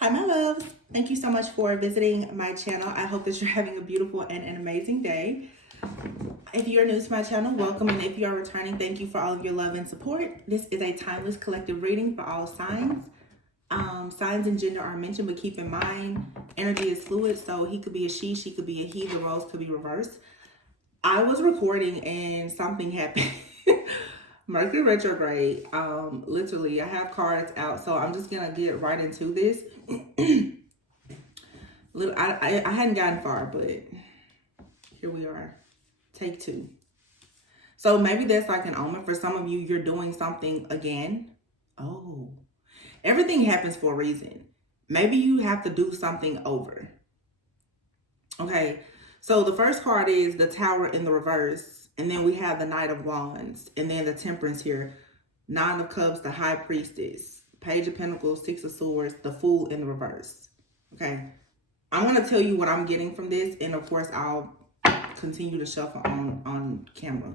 Hi, my loves. Thank you so much for visiting my channel. I hope that you're having a beautiful and an amazing day. If you're new to my channel, welcome. And if you are returning, thank you for all of your love and support. This is a timeless collective reading for all signs. Signs and gender are mentioned, but keep in mind, energy is fluid. So he could be a she could be a he. The roles could be reversed. I was recording and something happened. Mercury retrograde. Literally, I have cards out, so I'm just gonna get right into this. I hadn't gotten far, but here we are. Take two. So maybe that's like an omen for some of you. You're doing something again. Oh, everything happens for a reason. Maybe you have to do something over. Okay, so the first card is the Tower in the reverse, and then we have the Knight of Wands, and then the Temperance here, Nine of Cups, the High Priestess, Page of Pentacles, Six of Swords, the Fool in the reverse. Okay, I'm going to tell you what I'm getting from this, and of course, I'll continue to shuffle on camera.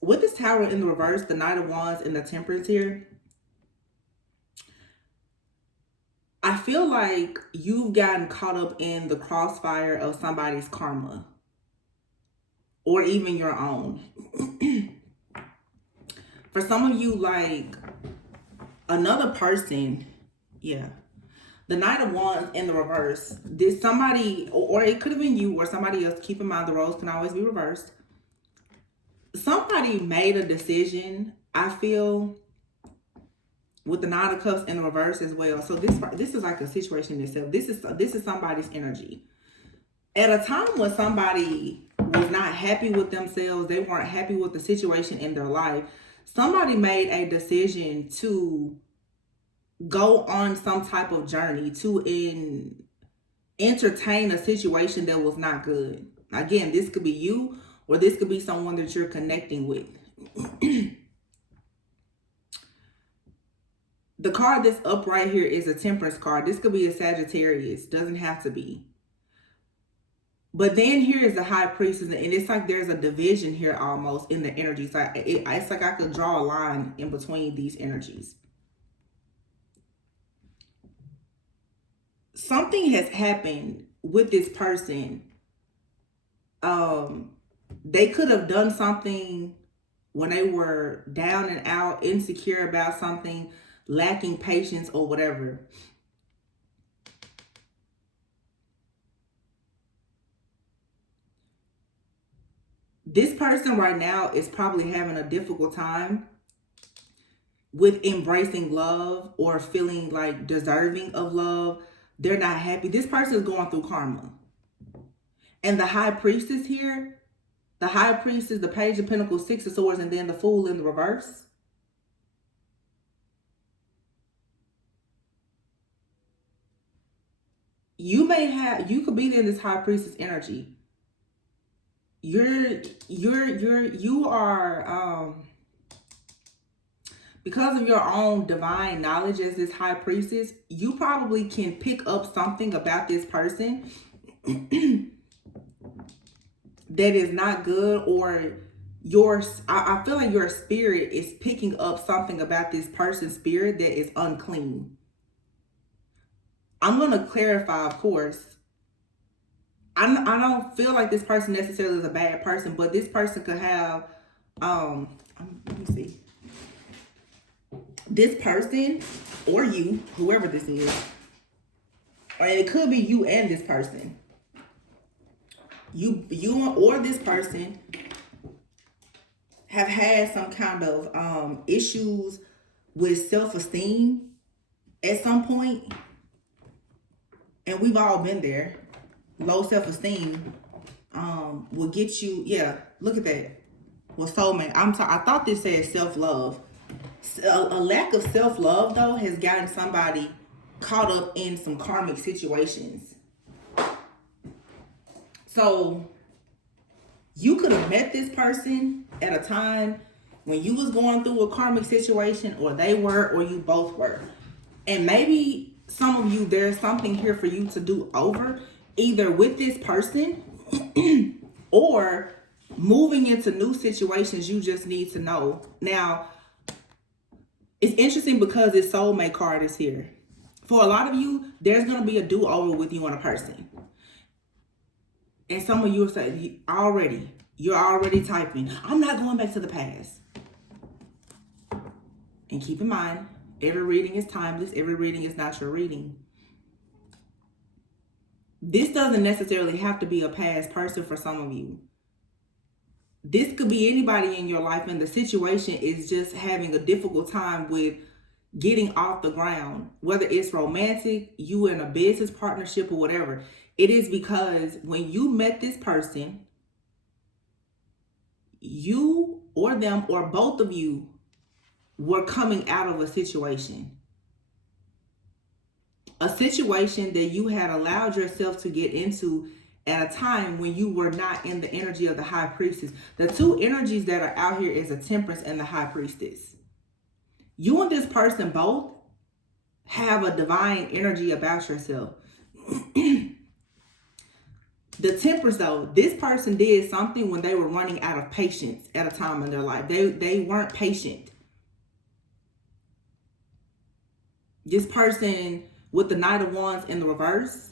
With this Tower in the reverse, the Knight of Wands, and the Temperance here, I feel like you've gotten caught up in the crossfire of somebody's karma or even your own. For some of you, like another person, yeah. The Knight of Wands in the reverse, did somebody, or it could have been you or somebody else, keep in mind the roles can always be reversed. Somebody made a decision, I feel, with the Nine of Cups in the reverse as well. So this is like a situation in itself. This is somebody's energy. At a time when somebody was not happy with themselves, they weren't happy with the situation in their life, somebody made a decision to go on some type of journey to entertain a situation that was not good. Again, this could be you or this could be someone that you're connecting with. The card that's up right here is a Temperance card. This could be a Sagittarius. Doesn't have to be. But then here is the High Priestess, and it's like there's a division here almost in the energies. It's like I could draw a line in between these energies. Something has happened with this person. They could have done something when they were down and out, insecure about something, lacking patience or whatever. This person right now is probably having a difficult time with embracing love or feeling like deserving of love. They're not happy. This person is going through karma. And the High Priestess here, the High Priestess, the Page of Pentacles, Six of Swords, and then the Fool in the reverse. You could be in this High Priestess energy. You are, because of your own divine knowledge as this High Priestess, you probably can pick up something about this person that is not good, or I feel like your spirit is picking up something about this person's spirit that is unclean. I'm going to clarify, of course. I don't feel like this person necessarily is a bad person, but this person could have, let me see. This person or you, whoever this is, or it could be you and this person. You or this person have had some kind of issues with self-esteem at some point, and we've all been there. Low self-esteem will get you, yeah, look at that. Well, soulmate, I thought this said self-love. A lack of self-love, though, has gotten somebody caught up in some karmic situations. So you could have met this person at a time when you was going through a karmic situation, or they were, or you both were. And maybe some of you, there's something here for you to do over, either with this person or moving into new situations. You just need to know. Now, It's interesting because this soulmate card is here. For a lot of you, there's going to be a do-over with you and a person. And some of you will say, you're already typing, I'm not going back to the past. And keep in mind, every reading is timeless. Every reading is not your reading. This doesn't necessarily have to be a past person for some of you. This could be anybody in your life, and the situation is just having a difficult time with getting off the ground. Whether it's romantic, you in a business partnership, or whatever. It is because when you met this person, you or them or both of you were coming out of a situation. A situation that you had allowed yourself to get into at a time when you were not in the energy of the high priestess. The two energies that are out here is a temperance and the high priestess. You and this person both have a divine energy about yourself. The temperance, though, this person did something when they were running out of patience at a time in their life. They weren't patient. This person with the Knight of Wands in the reverse,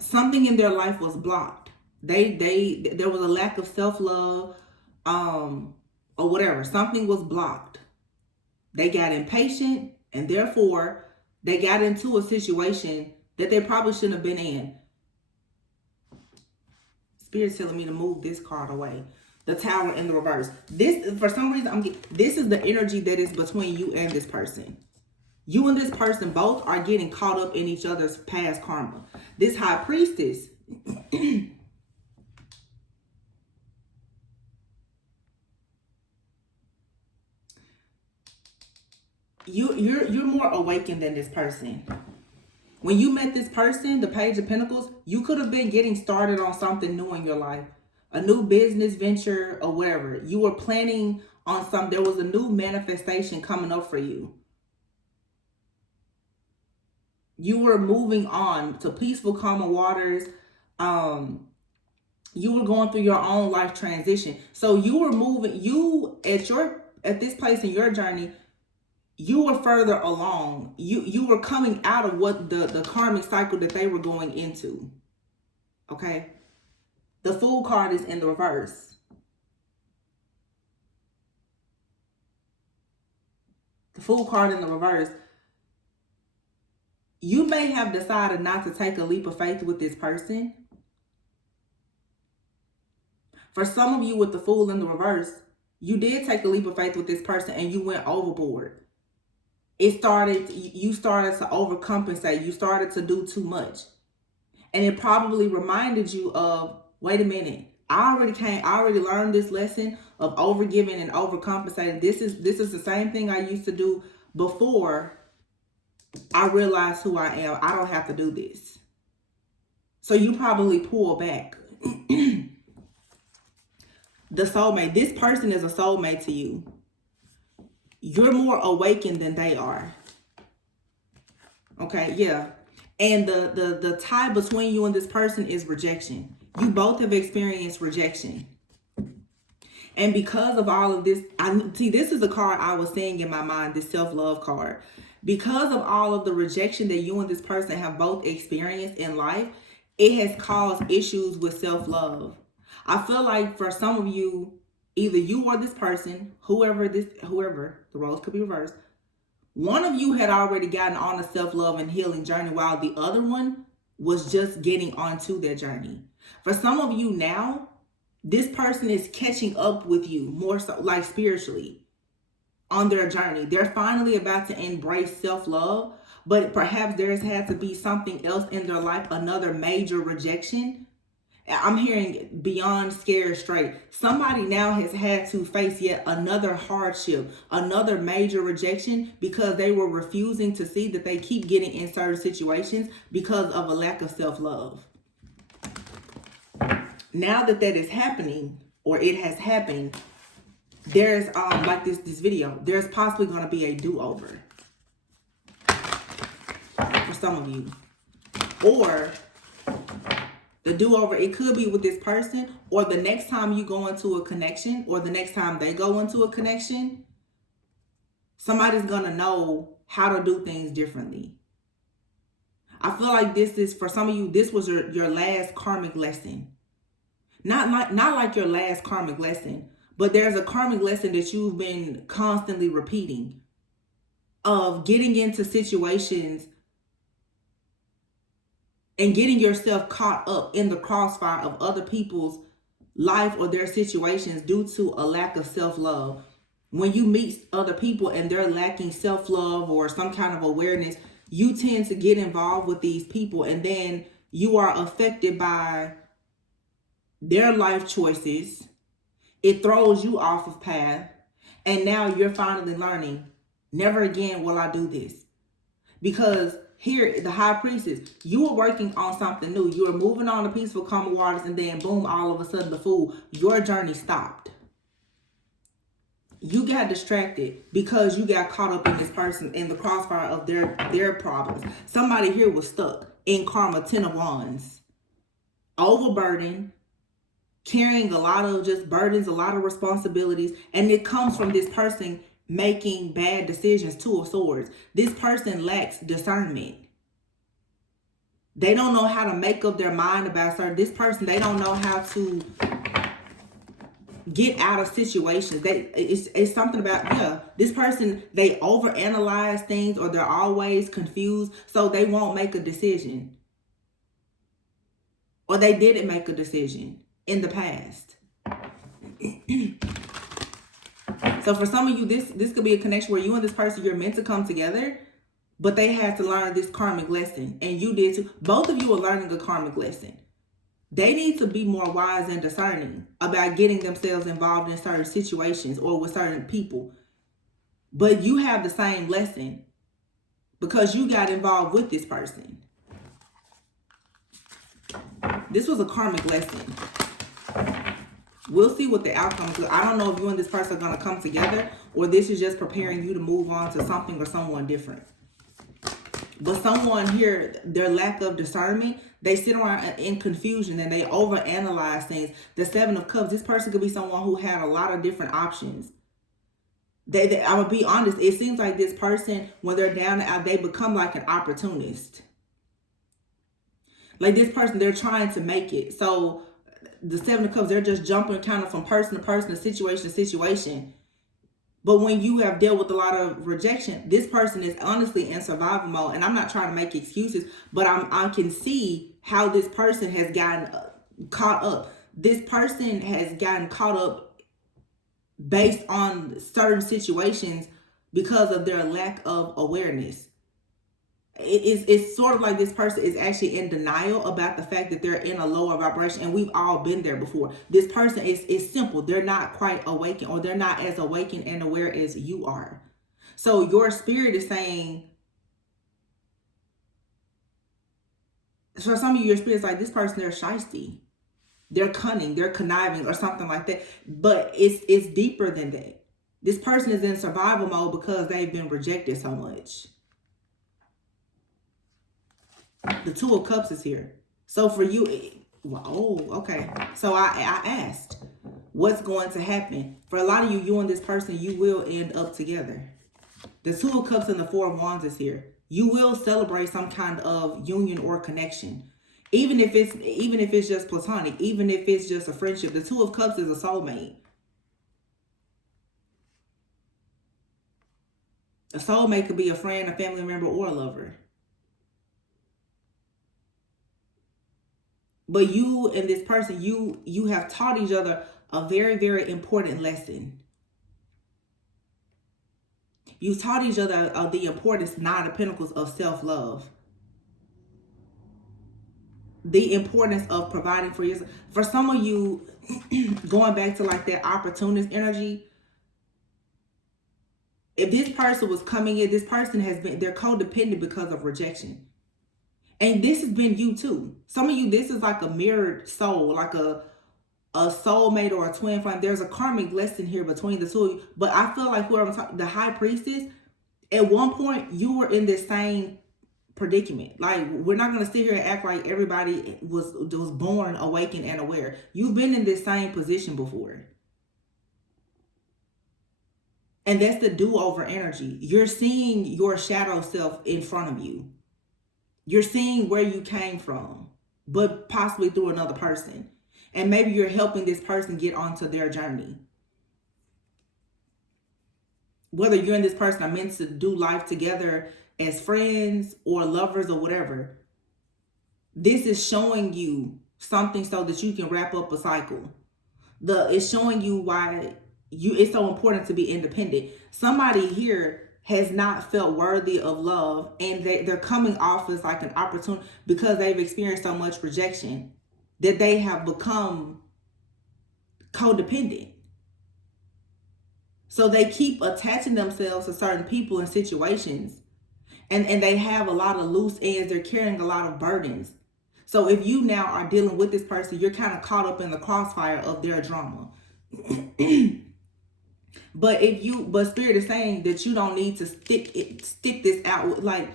something in their life was blocked. There was a lack of self-love, or whatever. Something was blocked. They got impatient, and therefore they got into a situation that they probably shouldn't have been in. Spirit's telling me to move this card away. The Tower in the reverse. This, for some reason, this is the energy that is between you and this person. You and this person both are getting caught up in each other's past karma. This High Priestess, you're more awakened than this person. When you met this person, the Page of Pentacles, you could have been getting started on something new in your life. A new business venture or whatever. You were planning on there was a new manifestation coming up for you. You were moving on to peaceful, calmer waters. You were going through your own life transition. So you were moving, at this place in your journey, you were further along. You were coming out of what the karmic cycle that they were going into. Okay? The Fool card is in the reverse. The Fool card in the reverse. You may have decided not to take a leap of faith with this person. For some of you with the Fool in the reverse, you did take a leap of faith with this person and you went overboard. You started to overcompensate. You started to do too much. And it probably reminded you of, wait a minute, I already learned this lesson of overgiving and overcompensating. This is the same thing I used to do before I realized who I am. I don't have to do this. So you probably pull back. The soulmate. This person is a soulmate to you. You're more awakened than they are. Okay, yeah. And the tie between you and this person is rejection. You both have experienced rejection. And because of all of this, this is the card I was saying in my mind, this self-love card. Because of all of the rejection that you and this person have both experienced in life, it has caused issues with self-love. I feel like for some of you, either you or this person, whoever, the roles could be reversed, one of you had already gotten on a self-love and healing journey while the other one was just getting onto their journey. For some of you now, this person is catching up with you more so, like spiritually, on their journey. They're finally about to embrace self-love, but perhaps there's had to be something else in their life, another major rejection. I'm hearing beyond scared straight. Somebody now has had to face yet another hardship, another major rejection because they were refusing to see that they keep getting in certain situations because of a lack of self-love. Now that is happening, or it has happened, there's like this video, there's possibly going to be a do-over for some of you. Or The do-over, it could be with this person, or the next time you go into a connection, or the next time they go into a connection, somebody's gonna know how to do things differently. I feel like this is, for some of you, this was your last karmic lesson. Not like your last karmic lesson, but there's a karmic lesson that you've been constantly repeating, of getting into situations and getting yourself caught up in the crossfire of other people's life or their situations due to a lack of self-love. When you meet other people and they're lacking self-love or some kind of awareness, you tend to get involved with these people, and then you are affected by their life choices. It throws you off of path, and now you're finally learning, never again will I do this. Because here, the high priestess, you were working on something new. You were moving on to peaceful, calm waters, and then boom, all of a sudden, the fool, your journey stopped. You got distracted because you got caught up in this person, in the crossfire of their problems. Somebody here was stuck in karma, 10 of wands, overburdened, carrying a lot of just burdens, a lot of responsibilities, and it comes from this person making bad decisions. 2 of swords. This person lacks discernment. They don't know how to make up their mind about certain. This person, they don't know how to get out of situations. It's something about, yeah, this person, they overanalyze things, or they're always confused, so they won't make a decision, or they didn't make a decision in the past. So for some of you, this could be a connection where you and this person, you're meant to come together, but they had to learn this karmic lesson, and you did too. Both of you are learning a karmic lesson. They need to be more wise and discerning about getting themselves involved in certain situations or with certain people. But you have the same lesson because you got involved with this person. This was a karmic lesson. We'll see what the outcome is. I don't know if you and this person are going to come together, or this is just preparing you to move on to something or someone different. But someone here, their lack of discernment, they sit around in confusion and they overanalyze things. The 7 of Cups, this person could be someone who had a lot of different options. I would be honest, it seems like this person, when they're down and out, they become like an opportunist. Like this person, they're trying to make it. So the 7 of Cups, they're just jumping kind of from person to person, situation to situation. But when you have dealt with a lot of rejection, this person is honestly in survival mode. And I'm not trying to make excuses, but I can see how this person has gotten caught up. This person has gotten caught up based on certain situations because of their lack of awareness. It's sort of like this person is actually in denial about the fact that they're in a lower vibration, and we've all been there before. This person is simple. They're not quite awakened, or they're not as awakened and aware as you are. So your spirit is saying, for some of you, your spirit's like, this person, they're shysty, they're cunning, they're conniving, or something like that. But it's deeper than that. This person is in survival mode because they've been rejected so much. The 2 of Cups is here. So for you, okay. So I asked, what's going to happen? For a lot of you, you and this person, you will end up together. The 2 of Cups and the 4 of Wands is here. You will celebrate some kind of union or connection. Even if it's just platonic, even if it's just a friendship. The 2 of Cups is a soulmate. A soulmate could be a friend, a family member, or a lover. But you and this person, you have taught each other a very, very important lesson. You taught each other of the importance, 9 of Pentacles, of self-love. The importance of providing for yourself. For some of you, going back to like that opportunist energy, if this person was coming in, this person they're codependent because of rejection. And this has been you too. Some of you, this is like a mirrored soul, like a soulmate or a twin flame. There's a karmic lesson here between the two of you. But I feel like whoever I'm talking, the high priestess, at one point you were in this same predicament. Like, we're not going to sit here and act like everybody was born awakened and aware. You've been in this same position before. And that's the do-over energy. You're seeing your shadow self in front of you. You're seeing where you came from, but possibly through another person. And maybe you're helping this person get onto their journey. Whether you and this person are meant to do life together as friends or lovers or whatever, this is showing you something so that you can wrap up a cycle. It's showing you why it's so important to be independent. Somebody here has not felt worthy of love, and they're coming off as like an opportunity because they've experienced so much rejection that they have become codependent. So they keep attaching themselves to certain people and situations, and they have a lot of loose ends. They're carrying a lot of burdens. So if you now are dealing with this person, you're kind of caught up in the crossfire of their drama. But Spirit is saying that you don't need to stick this out. Like,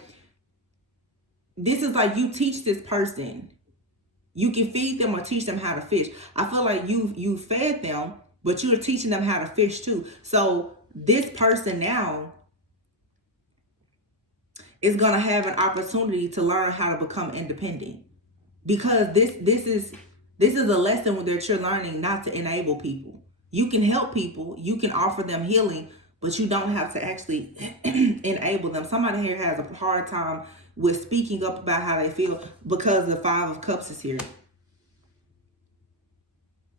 this is like, you teach this person. You can feed them or teach them how to fish. I feel like you fed them, but you're teaching them how to fish too. So this person now is going to have an opportunity to learn how to become independent, because this is a lesson that you're learning not to enable people. You can help people, you can offer them healing, but you don't have to actually enable them. Somebody here has a hard time with speaking up about how they feel because the 5 of Cups is here.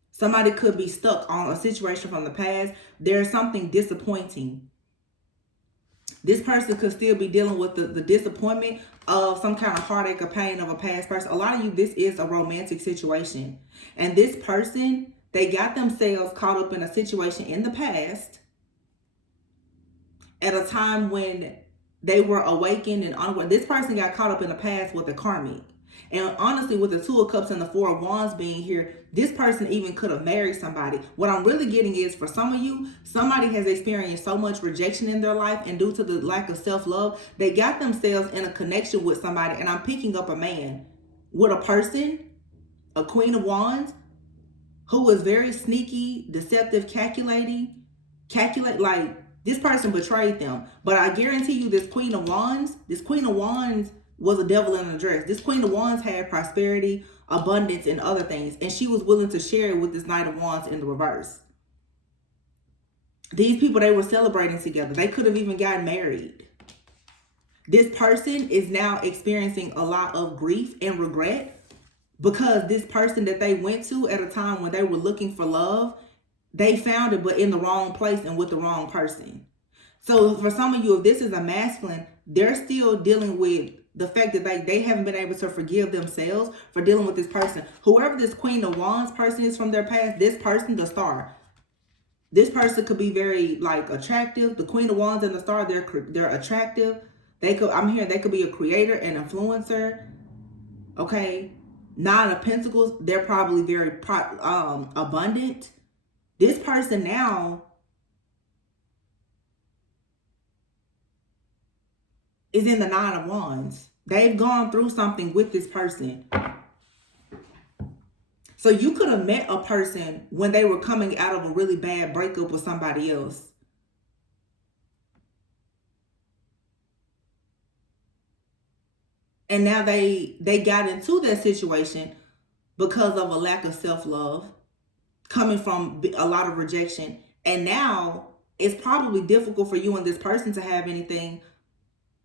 Somebody could be stuck on a situation from the past. There's something disappointing. This person could still be dealing with the disappointment of some kind of heartache or pain of a past person. A lot of you, this is a romantic situation. And this person, they got themselves caught up in a situation in the past at a time when they were awakened and unaware. This person got caught up in the past with the karmic. And honestly, with the 2 of Cups and the 4 of Wands being here, this person even could have married somebody. What I'm really getting is, for some of you, somebody has experienced so much rejection in their life, and due to the lack of self-love, they got themselves in a connection with somebody. And I'm picking up a man with a person, a Queen of Wands, who was very sneaky, deceptive, calculating. Like, this person betrayed them. But I guarantee you, this Queen of Wands was a devil in a dress. This Queen of Wands had prosperity, abundance, and other things, and she was willing to share it with this Knight of Wands in the reverse. These people, they were celebrating together. They could have even gotten married. This person is now experiencing a lot of grief and regret because this person that they went to at a time when they were looking for love, they found it, but in the wrong place and with the wrong person. So for some of you, if this is a masculine, they're still dealing with the fact that they haven't been able to forgive themselves for dealing with this person. Whoever this Queen of Wands person is from their past, this person, the Star, this person could be very, like, attractive. The Queen of Wands and the Star, they're attractive. They could be a creator, an influencer. Okay, 9 of Pentacles, they're probably very abundant. This person now is in the 9 of Wands. They've gone through something with this person. So you could have met a person when they were coming out of a really bad breakup with somebody else. And now they got into that situation because of a lack of self-love, coming from a lot of rejection. And now it's probably difficult for you and this person to have anything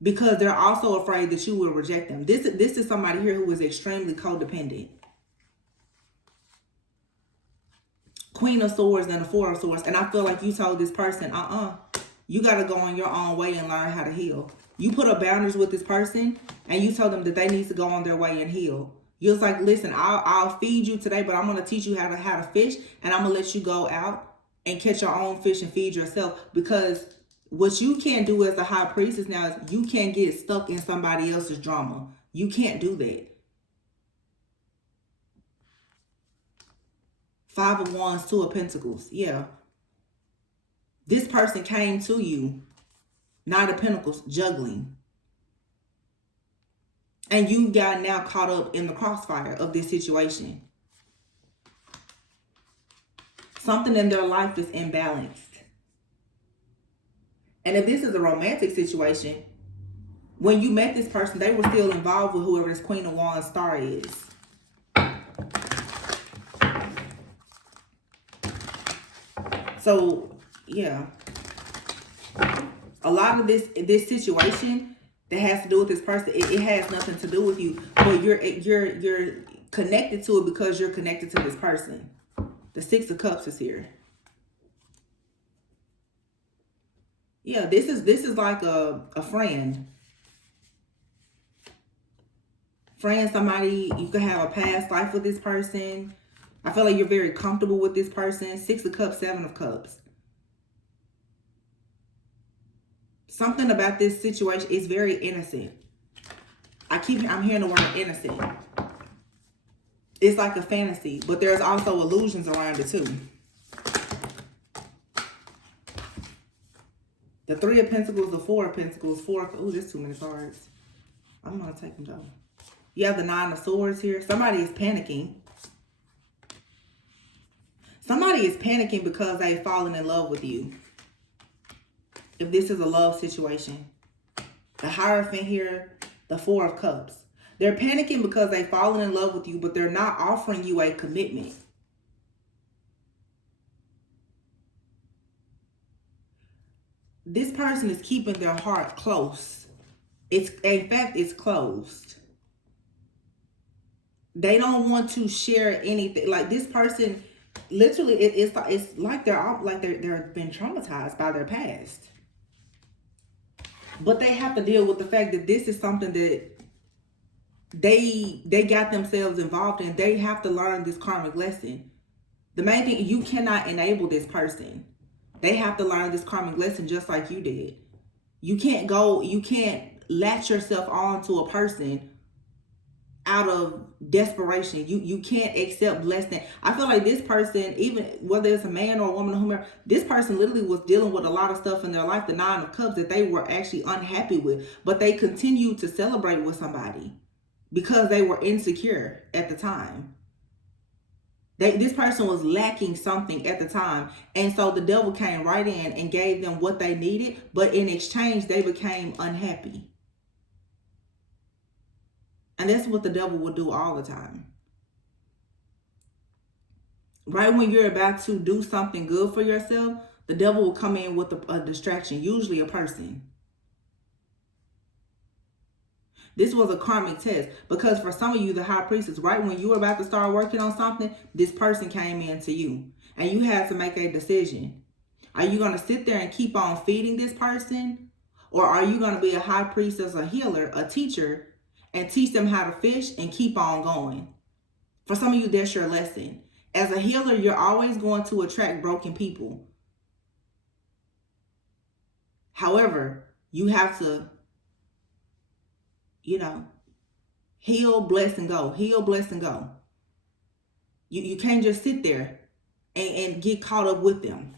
because they're also afraid that you will reject them. This is somebody here who is extremely codependent. Queen of Swords and the 4 of Swords. And I feel like you told this person, you got to go on your own way and learn how to heal. You put up boundaries with this person and you told them that they need to go on their way and heal. You was like, listen, I'll feed you today, but I'm going to teach you how to fish, and I'm going to let you go out and catch your own fish and feed yourself. Because what you can't do as a high priestess now is you can't get stuck in somebody else's drama. You can't do that. 5 of Wands, 2 of Pentacles. Yeah. This person came to you. Knight of Pentacles, juggling. And you got now caught up in the crossfire of this situation. Something in their life is imbalanced. And if this is a romantic situation, when you met this person, they were still involved with whoever this Queen of Wands star is. So, yeah. A lot of this situation that has to do with this person, it has nothing to do with you, but you're connected to it because you're connected to this person. The Six of Cups is here. Yeah, this is like a friend. Friend, somebody, you could have a past life with this person. I feel like you're very comfortable with this person. Six of Cups, Seven of Cups. Something about this situation is very innocent. I'm hearing the word innocent. It's like a fantasy, but there's also illusions around it too. The Three of Pentacles, the Four of Pentacles, oh, there's too many cards. I'm going to take them though. You have the Nine of Swords here. Somebody is panicking. Somebody is panicking because they've fallen in love with you. If this is a love situation. The Hierophant here, the Four of Cups. They're panicking because they've fallen in love with you, but they're not offering you a commitment. This person is keeping their heart close. In fact, it's closed. They don't want to share anything. Like this person, literally, it's like they're been traumatized by their past. But they have to deal with the fact that this is something that they got themselves involved in. They have to learn this karmic lesson. The main thing, you cannot enable this person. They have to learn this karmic lesson just like you did. You can't latch yourself on to a person out of desperation. You can't accept less than. I feel like this person, even whether it's a man or a woman or whomever, this person literally was dealing with a lot of stuff in their life, the Nine of Cups, that they were actually unhappy with, but they continued to celebrate with somebody because they were insecure at the time. This person was lacking something at the time, and so the devil came right in and gave them what they needed, but in exchange they became unhappy. And that's what the devil will do all the time. Right when you're about to do something good for yourself, the devil will come in with a distraction, usually a person. This was a karmic test because for some of you, the High Priestess, right when you were about to start working on something, this person came into you and you had to make a decision. Are you going to sit there and keep on feeding this person? Or are you going to be a High Priestess, a healer, a teacher, and teach them how to fish and keep on going? For some of you, that's your lesson. As a healer, you're always going to attract broken people. However, you have to, heal, bless, and go. Heal, bless, and go. You can't just sit there and get caught up with them.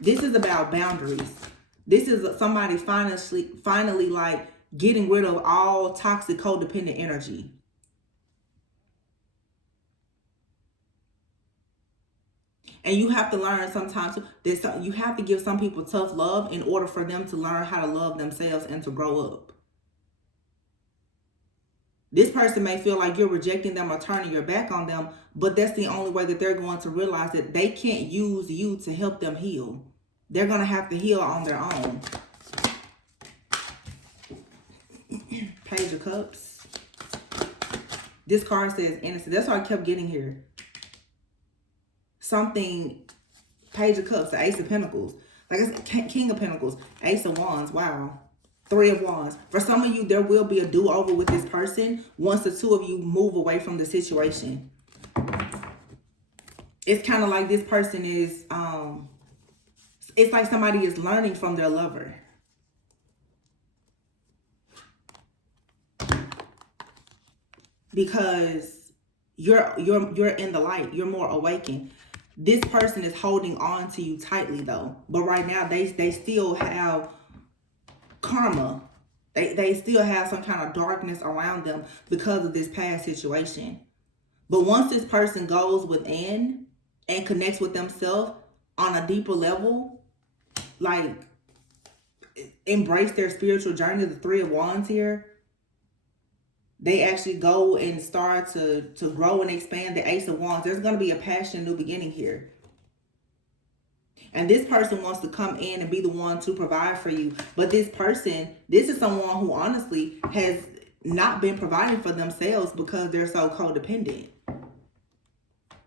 This is about boundaries. This is somebody finally like getting rid of all toxic, codependent energy. And you have to learn sometimes that you have to give some people tough love in order for them to learn how to love themselves and to grow up. This person may feel like you're rejecting them or turning your back on them, but that's the only way that they're going to realize that they can't use you to help them heal. They're going to have to heal on their own. Page of Cups. This card says innocent. That's what I kept getting here. Something, Page of Cups, the Ace of Pentacles. Like I said, King of Pentacles, Ace of Wands. Wow. Three of Wands. For some of you, there will be a do-over with this person once the two of you move away from the situation. It's kind of like this person is, it's like somebody is learning from their lover. Because you're in the light. You're more awakened. This person is holding on to you tightly though. But right now, they still have karma They still have some kind of darkness around them because of this past situation. But once this person goes within and connects with themselves on a deeper level, like embrace their spiritual journey, the Three of Wands here, they actually go and start to grow and expand, the Ace of Wands. There's going to be a passion, new beginning here. And this person wants to come in and be the one to provide for you. But this person, this is someone who honestly has not been providing for themselves because they're so codependent.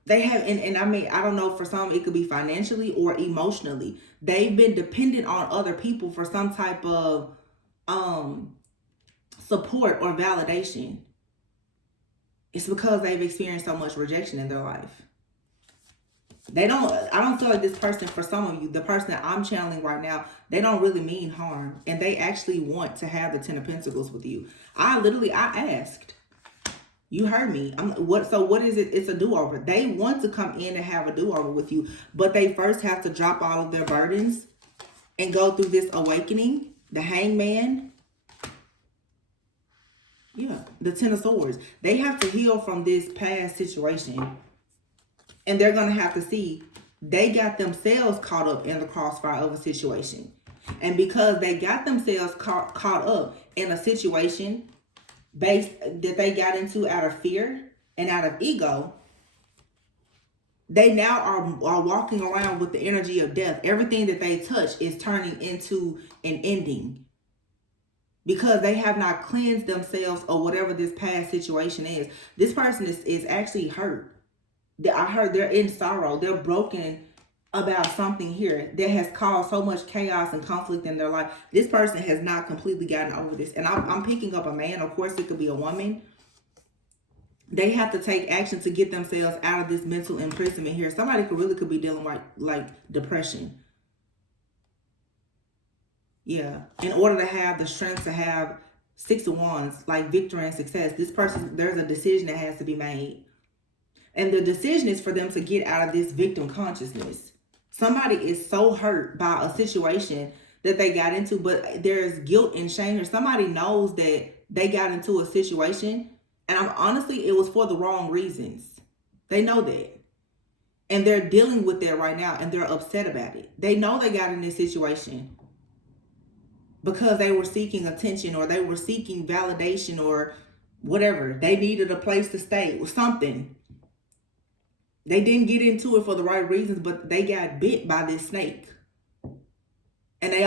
They have, and I mean, I don't know, for some it could be financially or emotionally. They've been dependent on other people for some type of support or validation. It's because they've experienced so much rejection in their life. I don't feel like this person, for some of you, the person that I'm channeling right now, they don't really mean harm. And they actually want to have the Ten of Pentacles with you. I asked. You heard me. What is it? It's a do-over. They want to come in and have a do-over with you. But they first have to drop all of their burdens and go through this awakening. The Hangman. Yeah, the Ten of Swords. They have to heal from this past situation. And they're going to have to see they got themselves caught up in the crossfire of a situation. And because they got themselves caught up in a situation that they got into out of fear and out of ego, they now are walking around with the energy of death. Everything that they touch is turning into an ending. Because they have not cleansed themselves or whatever this past situation is. This person is actually hurt. I heard they're in sorrow. They're broken about something here that has caused so much chaos and conflict in their life. This person has not completely gotten over this. And I'm picking up a man. Of course, it could be a woman. They have to take action to get themselves out of this mental imprisonment here. Somebody could be dealing with like depression. Yeah. In order to have the strength to have Six of Wands, like victory and success, this person, there's a decision that has to be made. And the decision is for them to get out of this victim consciousness. Somebody is so hurt by a situation that they got into, but there's guilt and shame. Or somebody knows that they got into a situation, and honestly, it was for the wrong reasons. They know that. And they're dealing with that right now, and they're upset about it. They know they got in this situation because they were seeking attention, or they were seeking validation, or whatever. They needed a place to stay or something. They didn't get into it for the right reasons, but they got bit by this snake. And they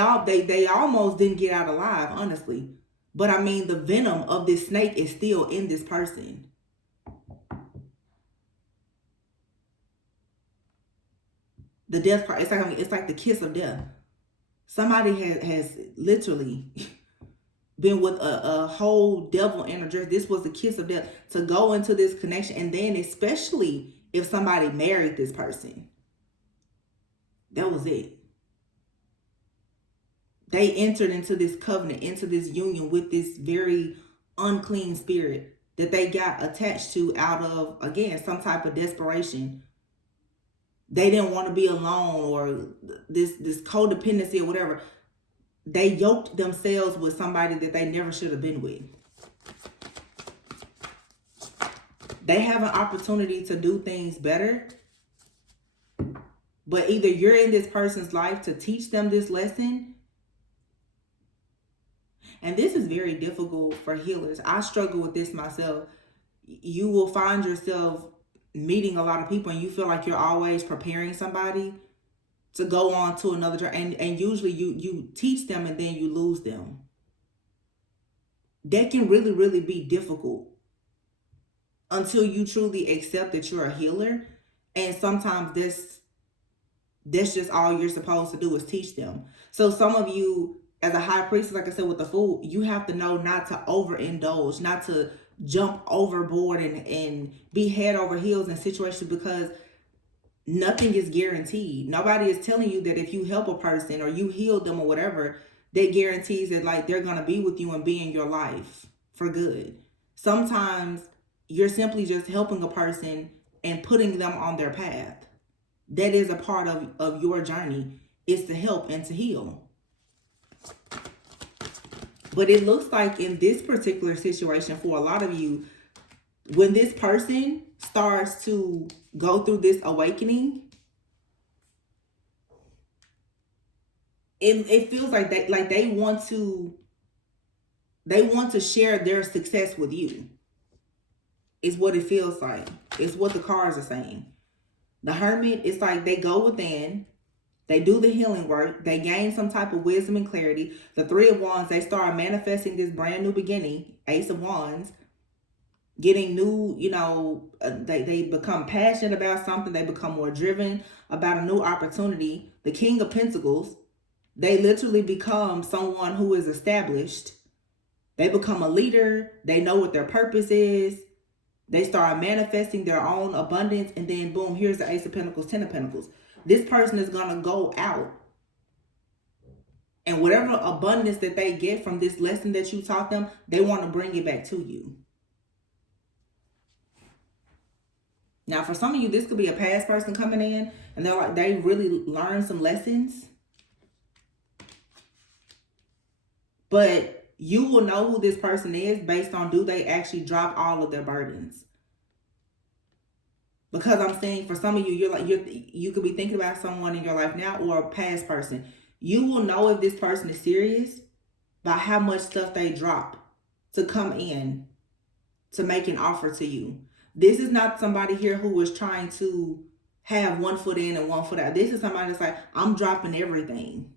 almost didn't get out alive, honestly. But I mean, the venom of this snake is still in this person. The death part, it's like the kiss of death. Somebody has literally been with a whole devil energy. This was the kiss of death to go into this connection. And then especially if somebody married this person, that was it. They entered into this covenant, into this union with this very unclean spirit that they got attached to out of, again, some type of desperation. They didn't want to be alone, or this codependency or whatever. They yoked themselves with somebody that they never should have been with. They have an opportunity to do things better, but either you're in this person's life to teach them this lesson. And this is very difficult for healers. I struggle with this myself. You will find yourself meeting a lot of people and you feel like you're always preparing somebody to go on to another journey. And usually you teach them and then you lose them. That can really, really be difficult until you truly accept that you're a healer. And sometimes that's just all you're supposed to do is teach them. So some of you, as a high priestess, like I said, with the food, you have to know not to overindulge, not to jump overboard and be head over heels in situations, because nothing is guaranteed. Nobody is telling you that if you help a person or you heal them or whatever, that guarantees that like they're going to be with you and be in your life for good. Sometimes you're simply just helping a person and putting them on their path. That is a part of your journey, is to help and to heal. But it looks like in this particular situation for a lot of you, when this person starts to go through this awakening, it feels like they want to share their success with you. Is what it feels like. It's what the cards are saying. The Hermit, it's like they go within, they do the healing work, they gain some type of wisdom and clarity. The Three of Wands, they start manifesting this brand new beginning. Ace of Wands, getting new, they become passionate about something. They become more driven about a new opportunity. The King of Pentacles, they literally become someone who is established. They become a leader. They know what their purpose is. They start manifesting their own abundance. And then boom, here's the Ace of Pentacles, Ten of Pentacles. This person is going to go out. And whatever abundance that they get from this lesson that you taught them, they want to bring it back to you. Now, for some of you, this could be a past person coming in. And they're like, they really learned some lessons. But you will know who this person is based on, do they actually drop all of their burdens? Because I'm saying for some of you, you could be thinking about someone in your life now or a past person. You will know if this person is serious by how much stuff they drop to come in to make an offer to you. This is not somebody here who is trying to have one foot in and one foot out. This is somebody that's like, I'm dropping everything.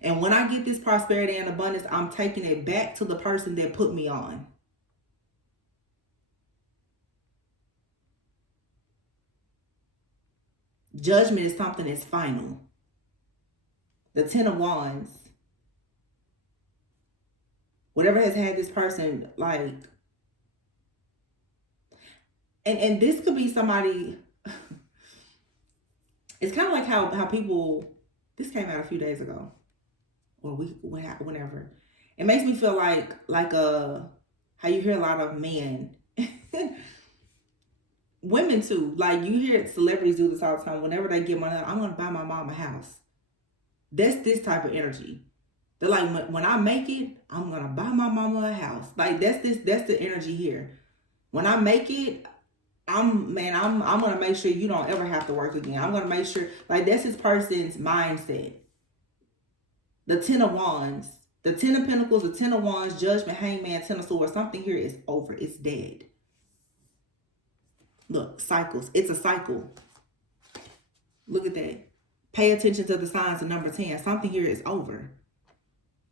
And when I get this prosperity and abundance, I'm taking it back to the person that put me on. Judgment is something that's final. The Ten of Wands. Whatever has had this person, like, and this could be somebody, it's kind of like how people, this came out a few days ago. Or whenever. It makes me feel like how you hear a lot of men. Women too. Like you hear celebrities do this all the time. Whenever they get money, I'm going to buy my mom a house. That's this type of energy. They're like, when I make it, I'm going to buy my mama a house. Like that's the energy here. When I make it, I'm going to make sure you don't ever have to work again. I'm going to make sure, like that's this person's mindset. The Ten of Wands, the Ten of Pentacles, the Ten of Wands, Judgment, Hangman, Ten of Swords. Something here is over. It's dead. Look, cycles. It's a cycle. Look at that. Pay attention to the signs of number 10. Something here is over.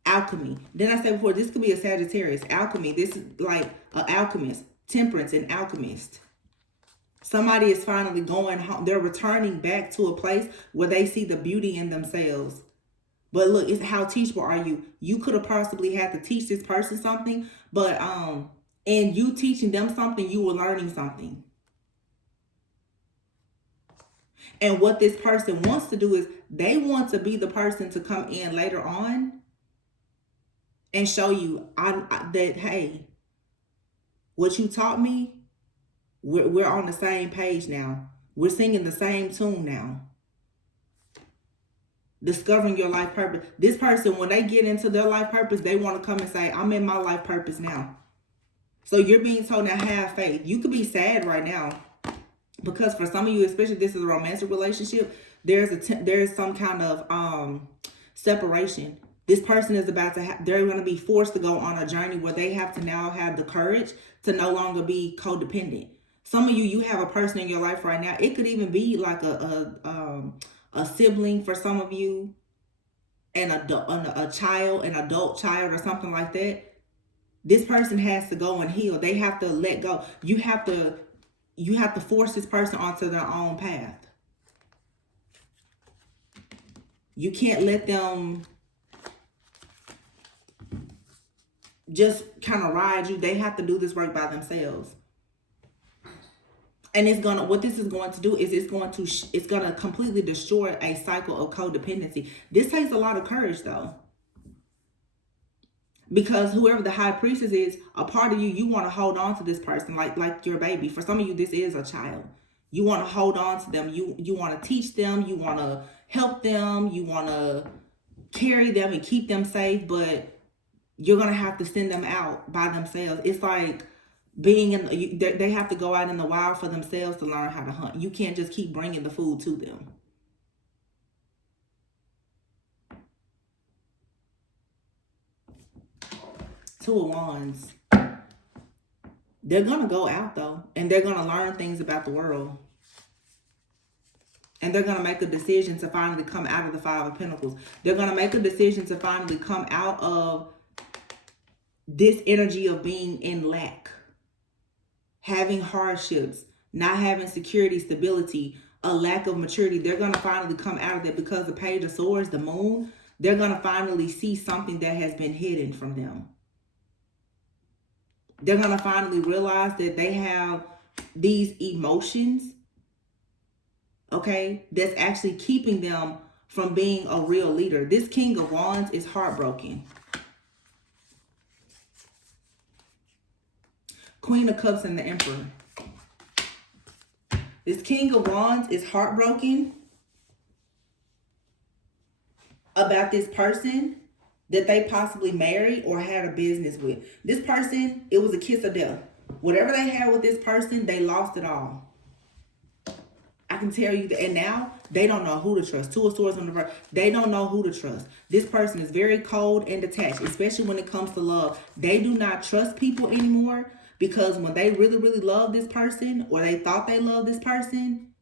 Alchemy. Then I said before, this could be a Sagittarius. Alchemy. This is like an alchemist. Temperance, an alchemist. Somebody is finally going home. They're returning back to a place where they see the beauty in themselves. But look, it's how teachable are you? You could have possibly had to teach this person something, but in you teaching them something, you were learning something. And what this person wants to do is they want to be the person to come in later on and show you that, hey, what you taught me, we're on the same page now. We're singing the same tune now. Discovering your life purpose. This person, when they get into their life purpose, they want to come and say, I'm in my life purpose now. So you're being told now, have faith. You could be sad right now because for some of you, especially this is a romantic relationship, there's some kind of separation. This person is about to they're going to be forced to go on a journey where they have to now have the courage to no longer be codependent. Some of you have a person in your life right now. It could even be like a sibling for some of you, and a child, an adult child or something like that. This person has to go and heal. They have to let go. You have to force this person onto their own path. You can't let them just kind of ride you. They have to do this work by themselves. And what this is going to do is it's going to completely destroy a cycle of codependency. This takes a lot of courage though. Because whoever the high priestess is, a part of you want to hold on to this person like your baby. For some of you, this is a child. You want to hold on to them. You want to teach them. You want to help them. You want to carry them and keep them safe. But you're going to have to send them out by themselves. It's like being in, they have to go out in the wild for themselves to learn how to hunt. You can't just keep bringing the food to them. Two of Wands. They're going to go out though, and they're going to learn things about the world. And they're going to make a decision to finally come out of the Five of Pentacles. They're going to make a decision to finally come out of this energy of being in lack, having hardships, not having security, stability, a lack of maturity. They're going to finally come out of that because the Page of Swords, the Moon, they're going to finally see something that has been hidden from them. They're going to finally realize that they have these emotions, okay, that's actually keeping them from being a real leader. This King of Wands is heartbroken. Queen of Cups and the Emperor. This King of Wands is heartbroken about this person that they possibly married or had a business with. This person, it was a kiss of death. Whatever they had with this person, they lost it all. I can tell you that. And now they don't know who to trust. Two of Swords on the reverse. They don't know who to trust. This person is very cold and detached, especially when it comes to love. They do not trust people anymore because when they really, really love this person, or they thought they loved this person,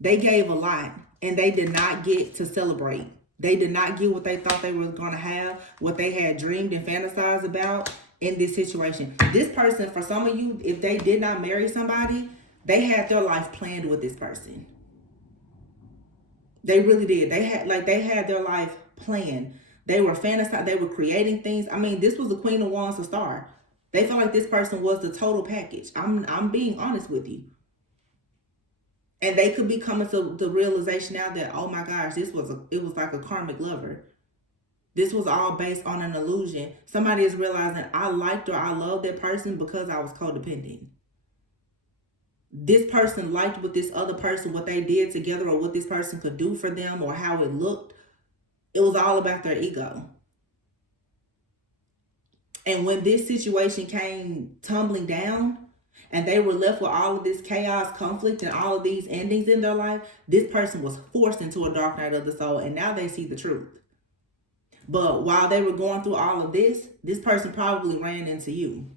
they gave a lot and they did not get to celebrate. They did not get what they thought they were going to have, what they had dreamed and fantasized about in this situation. This person, for some of you, if they did not marry somebody, they had their life planned with this person. They really did. They had their life planned. They were fantasizing. They were creating things. I mean, this was the Queen of Wands to start. They felt like this person was the total package. I'm being honest with you. And they could be coming to the realization now that, oh my gosh, it was like a karmic lover. This was all based on an illusion. Somebody is realizing I liked or I loved that person because I was codependent. This person liked what this other person, what they did together, or what this person could do for them, or how it looked. It was all about their ego. And when this situation came tumbling down, and they were left with all of this chaos, conflict, and all of these endings in their life, this person was forced into a dark night of the soul, and now they see the truth. But while they were going through all of this person probably ran into you.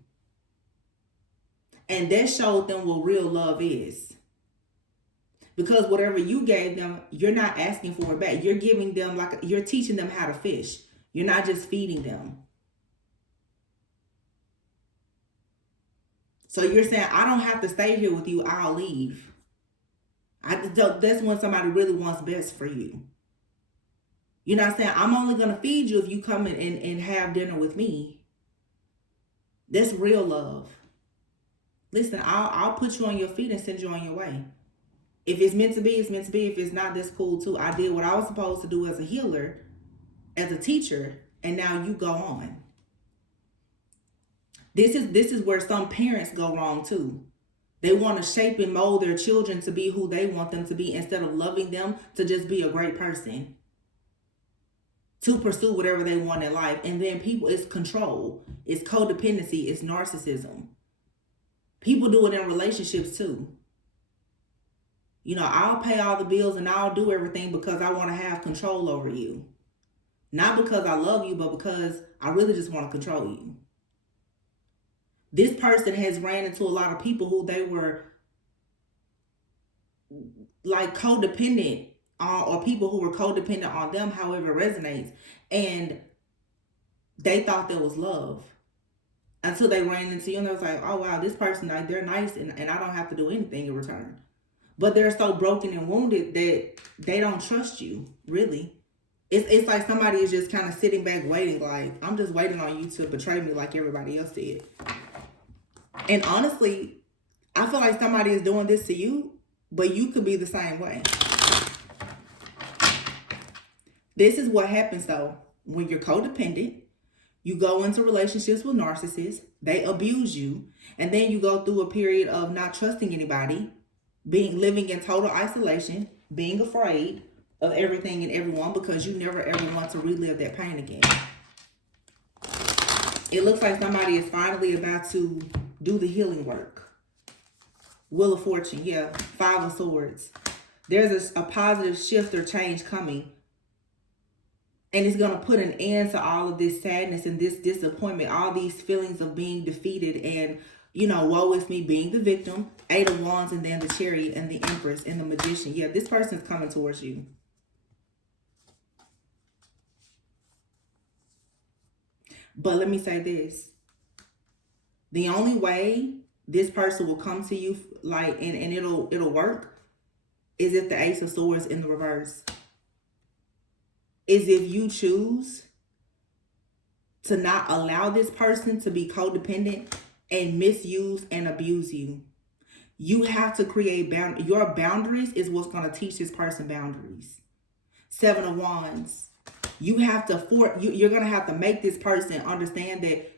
And that showed them what real love is. Because whatever you gave them, you're not asking for it back. You're giving them, you're teaching them how to fish. You're not just feeding them. So you're saying, I don't have to stay here with you, I'll leave. That's when somebody really wants best for you. You're not saying, I'm only going to feed you if you come in and have dinner with me. That's real love. Listen, I'll put you on your feet and send you on your way. If it's meant to be, it's meant to be. If it's not, that's cool too. I did what I was supposed to do as a healer, as a teacher, and now you go on. This is where some parents go wrong too. They want to shape and mold their children to be who they want them to be instead of loving them to just be a great person, to pursue whatever they want in life. And then people, it's control, it's codependency, it's narcissism. People do it in relationships too. You know, I'll pay all the bills and I'll do everything because I want to have control over you. Not because I love you, but because I really just want to control you. This person has ran into a lot of people who they were like codependent on, or people who were codependent on them, however it resonates. And they thought there was love until they ran into you and they was like, oh wow, this person, like, they're nice and I don't have to do anything in return. But they're so broken and wounded that they don't trust you, really. It's like somebody is just kind of sitting back waiting, like, I'm just waiting on you to betray me like everybody else did. And honestly, I feel like somebody is doing this to you, but you could be the same way. This is what happens though. When you're codependent, you go into relationships with narcissists, they abuse you, and then you go through a period of not trusting anybody, living in total isolation, being afraid of everything and everyone because you never ever want to relive that pain again. It looks like somebody is finally about to do the healing work. Wheel of Fortune, yeah. 5 of Swords. There's a positive shift or change coming. And it's going to put an end to all of this sadness and this disappointment, all these feelings of being defeated and, woe is me, being the victim. 8 of Wands, and then the Chariot and the Empress and the Magician. Yeah, this person's coming towards you. But let me say this. The only way this person will come to you, and it'll work, is if the Ace of Swords in the reverse. Is if you choose to not allow this person to be codependent and misuse and abuse you. You have to create your boundaries is what's going to teach this person boundaries. 7 of Wands. You have to you're going to have to make this person understand that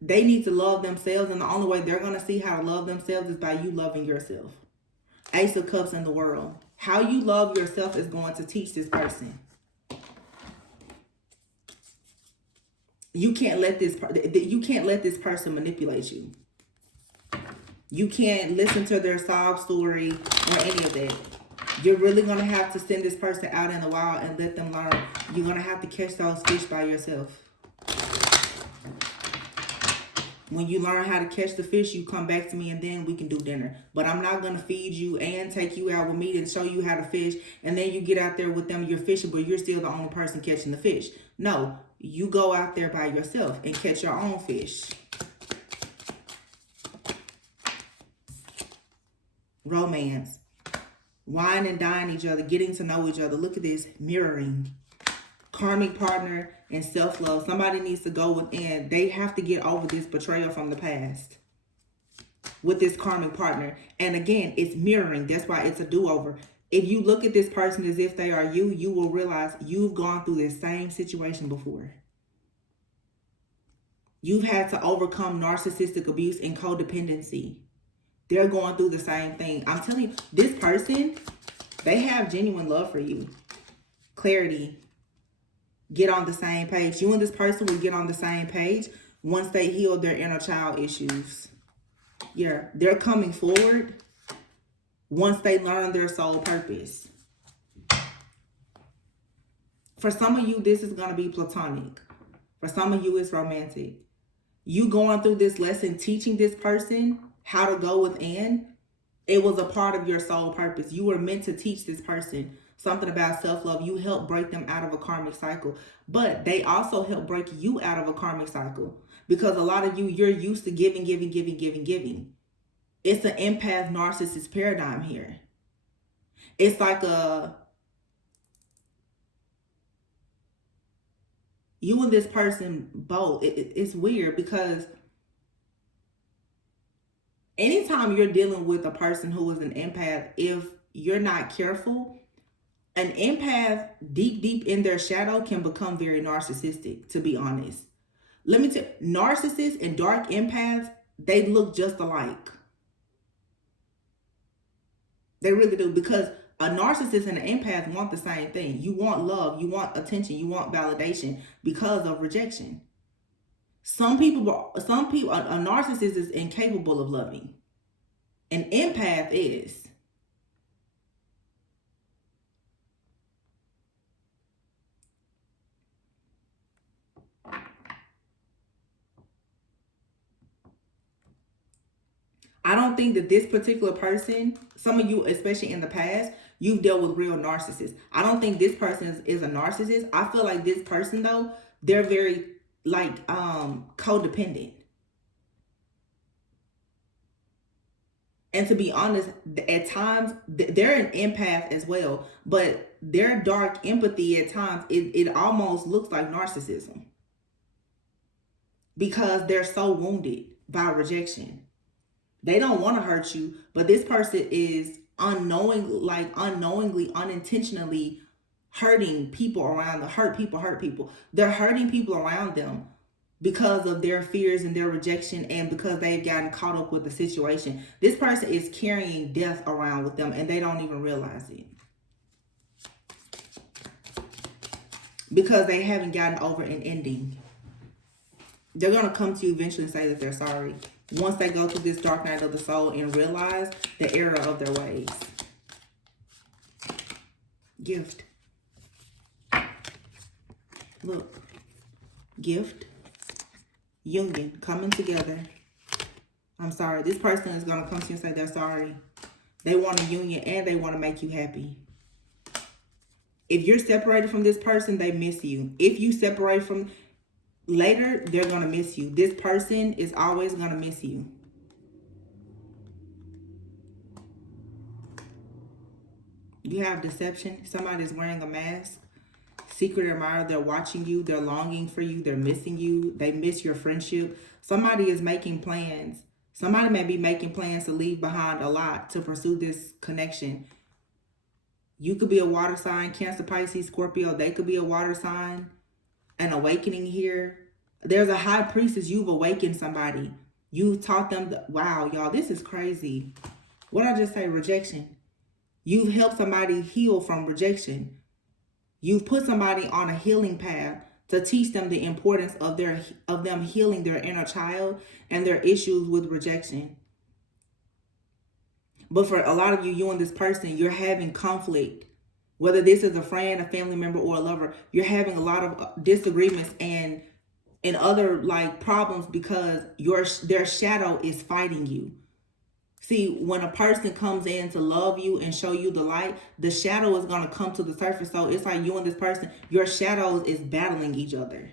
they need to love themselves, and the only way they're going to see how to love themselves is by you loving yourself. Ace of Cups in the World. How you love yourself is going to teach this person. You can't let this person manipulate you. You can't listen to their sob story or any of that. You're really going to have to send this person out in the wild and let them learn. You're going to have to catch those fish by yourself. When you learn how to catch the fish, you come back to me and then we can do dinner. But I'm not going to feed you and take you out with me and show you how to fish. And then you get out there with them, you're fishing, but you're still the only person catching the fish. No, you go out there by yourself and catch your own fish. Romance. Wine and dine each other, getting to know each other. Look at this, mirroring. Karmic partner and self-love. Somebody needs to go within. They have to get over this betrayal from the past with this karmic partner. And again, it's mirroring. That's why it's a do-over. If you look at this person as if they are you, you will realize you've gone through this same situation before. You've had to overcome narcissistic abuse and codependency. They're going through the same thing. I'm telling you, this person, they have genuine love for you. Clarity. Get on the same page. You and this person will get on the same page once they heal their inner child issues. Yeah, they're coming forward once they learn their soul purpose. For some of you, this is going to be platonic. For some of you, it's romantic. You going through this lesson, teaching this person how to go within, it was a part of your soul purpose. You were meant to teach this person something about self-love. You helped break them out of a karmic cycle, but they also help break you out of a karmic cycle, because a lot of you, you're used to giving. It's an empath narcissist paradigm here. It's like you and this person both, it's weird, because anytime you're dealing with a person who is an empath, if you're not careful, an empath deep in their shadow can become very narcissistic, to be honest. Let me tell you, narcissists and dark empaths, they look just alike. They really do, because a narcissist and an empath want the same thing. You want love, you want attention, you want validation because of rejection. Some people, a narcissist is incapable of loving. An empath is. I don't think that this particular person, some of you, especially in the past, you've dealt with real narcissists. I don't think this person is a narcissist. I feel like this person, though, they're very codependent. And to be honest, at times, they're an empath as well. But their dark empathy at times, it almost looks like narcissism. Because they're so wounded by rejection. They don't want to hurt you, but this person is unknowingly, unintentionally hurting people around them. Hurt people. They're hurting people around them because of their fears and their rejection, and because they've gotten caught up with the situation. This person is carrying death around with them, and they don't even realize it. Because they haven't gotten over an ending. They're going to come to you eventually and say that they're sorry. Once they go through this dark night of the soul and realize the error of their ways. Gift. Look. Gift. Union. Coming together. I'm sorry. This person is going to come to you and say they're sorry. They want a union and they want to make you happy. If you're separated from this person, they miss you. If you separate from later, they're going to miss you. This person is always going to miss you. You have deception. Somebody's wearing a mask. Secret admirer. They're watching you. They're longing for you. They're missing you. They miss your friendship. Somebody is making plans. Somebody may be making plans to leave behind a lot to pursue this connection. You could be a water sign, Cancer, Pisces, Scorpio. They could be a water sign. An awakening here. There's a high priestess. You've awakened somebody. You've taught them. Wow, y'all, this is crazy. What did I just say? Rejection. You've helped somebody heal from rejection. You've put somebody on a healing path to teach them the importance of them healing their inner child and their issues with rejection. But for a lot of you, you and this person, you're having conflict. Whether this is a friend, a family member, or a lover, you're having a lot of disagreements and other like problems because their shadow is fighting you. See, when a person comes in to love you and show you the light, the shadow is going to come to the surface. So it's like you and this person, your shadows is battling each other.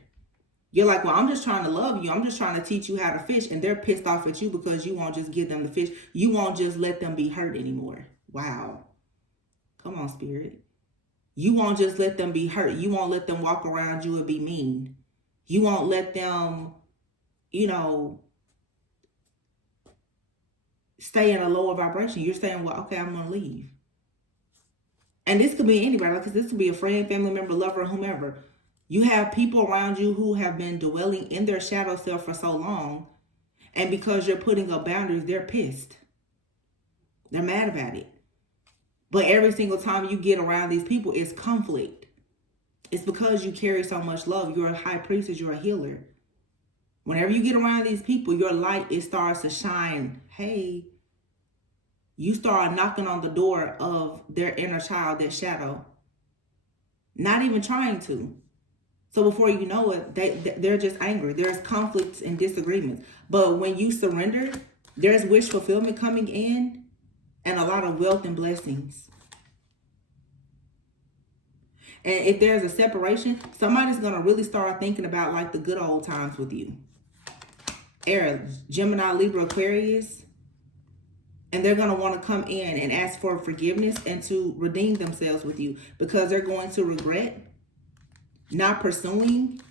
You're like, well, I'm just trying to love you. I'm just trying to teach you how to fish. And they're pissed off at you because you won't just give them the fish. You won't just let them be hurt anymore. Wow. Come on, Spirit. You won't just let them be hurt. You won't let them walk around you and be mean. You won't let them, stay in a lower vibration. You're saying, well, okay, I'm going to leave. And this could be anybody. Like, this could be a friend, family member, lover, whomever. You have people around you who have been dwelling in their shadow self for so long. And because you're putting up boundaries, they're pissed. They're mad about it. But every single time you get around these people, it's conflict. It's because you carry so much love. You're a high priestess. You're a healer. Whenever you get around these people, your light, it starts to shine. Hey, you start knocking on the door of their inner child, their shadow. Not even trying to. So before you know it, they're just angry. There's conflicts and disagreements. But when you surrender, there's wish fulfillment coming in and a lot of wealth and blessings. And if there's a separation, somebody's going to really start thinking about like the good old times with you. Air, Gemini, Libra, Aquarius. And they're going to want to come in and ask for forgiveness and to redeem themselves with you because they're going to regret not pursuing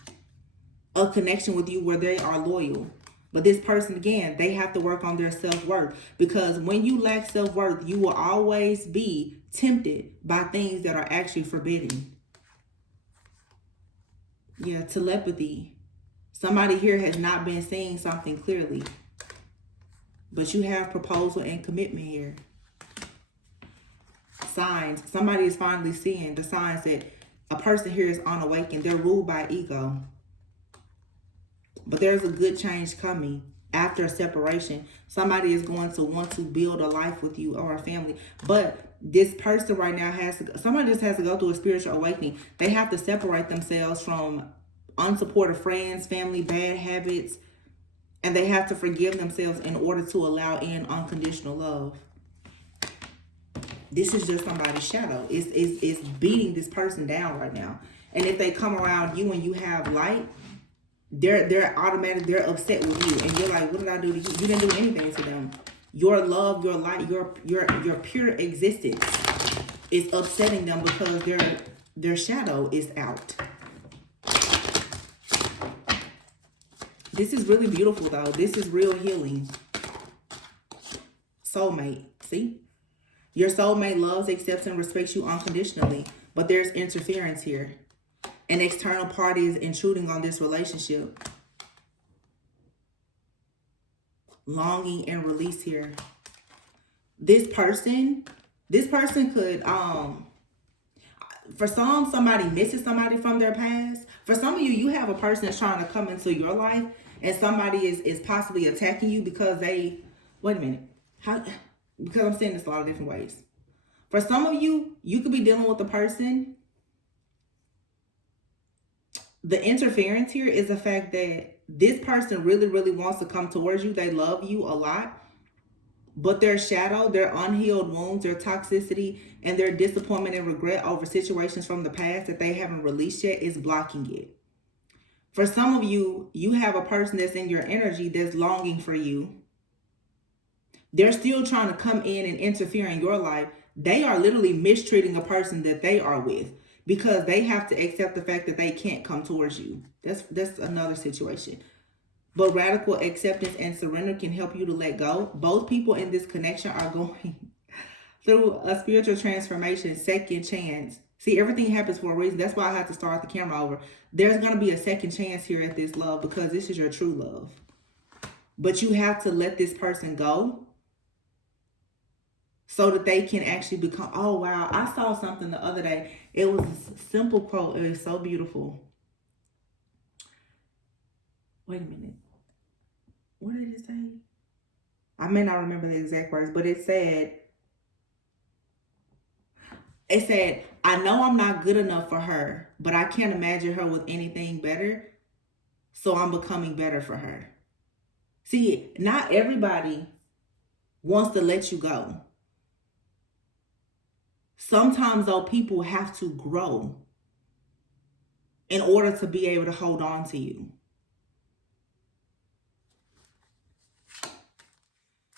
a connection with you where they are loyal. But this person, again, they have to work on their self-worth because when you lack self-worth, you will always be tempted by things that are actually forbidden. Yeah, telepathy. Somebody here has not been seeing something clearly. But you have proposal and commitment here. Signs. Somebody is finally seeing the signs that a person here is unawakened. They're ruled by ego. But there's a good change coming after a separation. Somebody is going to want to build a life with you or a family. But this person right now somebody just has to go through a spiritual awakening. They have to separate themselves from unsupportive friends, family, bad habits. And they have to forgive themselves in order to allow in unconditional love. This is just somebody's shadow. It's beating this person down right now. And if they come around you and you have light, they're automatic. They're upset with you, and you're like, "What did I do to you? You didn't do anything to them. Your love, your light, your pure existence is upsetting them because their shadow is out." This is really beautiful, though. This is real healing. Soulmate. See? Your soulmate loves, accepts, and respects you unconditionally. But there's interference here. An external party is intruding on this relationship. Longing and release here. This person could, for somebody misses somebody from their past. For some of you, you have a person that's trying to come into your life and somebody is possibly attacking you because they, wait a minute, how, because I'm saying this a lot of different ways. For some of you, you could be dealing with a person. The interference here is the fact that this person really, really wants to come towards you. They love you a lot. But their shadow, their unhealed wounds, their toxicity, and their disappointment and regret over situations from the past that they haven't released yet is blocking it. For some of you, you have a person that's in your energy that's longing for you. They're still trying to come in and interfere in your life. They are literally mistreating a person that they are with because they have to accept the fact that they can't come towards you. That's another situation. But radical acceptance and surrender can help you to let go. Both people in this connection are going through a spiritual transformation, second chance. See, everything happens for a reason. That's why I had to start the camera over. There's going to be a second chance here at this love because this is your true love. But you have to let this person go so that they can actually become, oh, wow. I saw something the other day. It was a simple quote. It was so beautiful. Wait a minute. What did it say? I may not remember the exact words, but it said, I know I'm not good enough for her, but I can't imagine her with anything better. So I'm becoming better for her. See, not everybody wants to let you go. Sometimes, though, people have to grow in order to be able to hold on to you.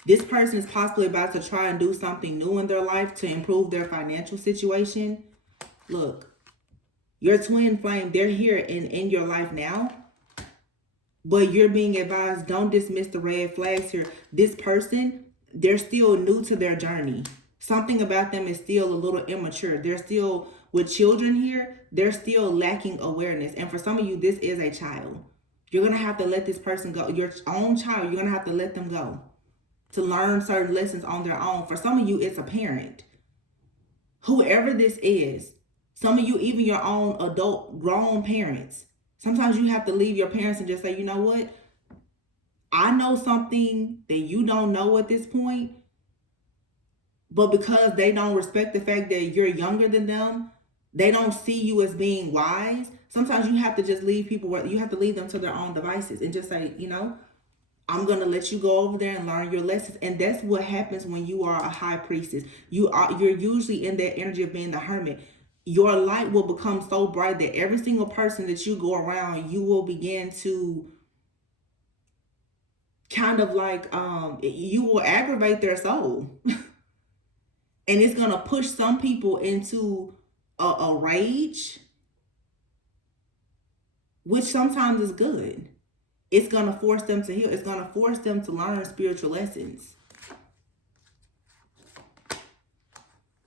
This person is possibly about to try and do something new in their life to improve their financial situation. Look, your twin flame, they're here in your life now. But you're being advised, don't dismiss the red flags here. This person, they're still new to their journey. Something about them is still a little immature. They're still, with children here, they're still lacking awareness. And for some of you, this is a child. You're going to have to let this person go. Your own child, you're going to have to let them go to learn certain lessons on their own. For some of you, it's a parent. Whoever this is, some of you, even your own adult, grown parents. Sometimes you have to leave your parents and just say, you know what? I know something that you don't know at this point. But because they don't respect the fact that you're younger than them, they don't see you as being wise. Sometimes you have to just leave people where you have to leave them to their own devices and just say, you know, I'm going to let you go over there and learn your lessons. And that's what happens when you are a high priestess. You're usually in that energy of being the hermit. Your light will become so bright that every single person that you go around, you will begin to kind of like, you will aggravate their soul. And it's going to push some people into a rage, which sometimes is good. It's going to force them to heal. It's going to force them to learn spiritual lessons.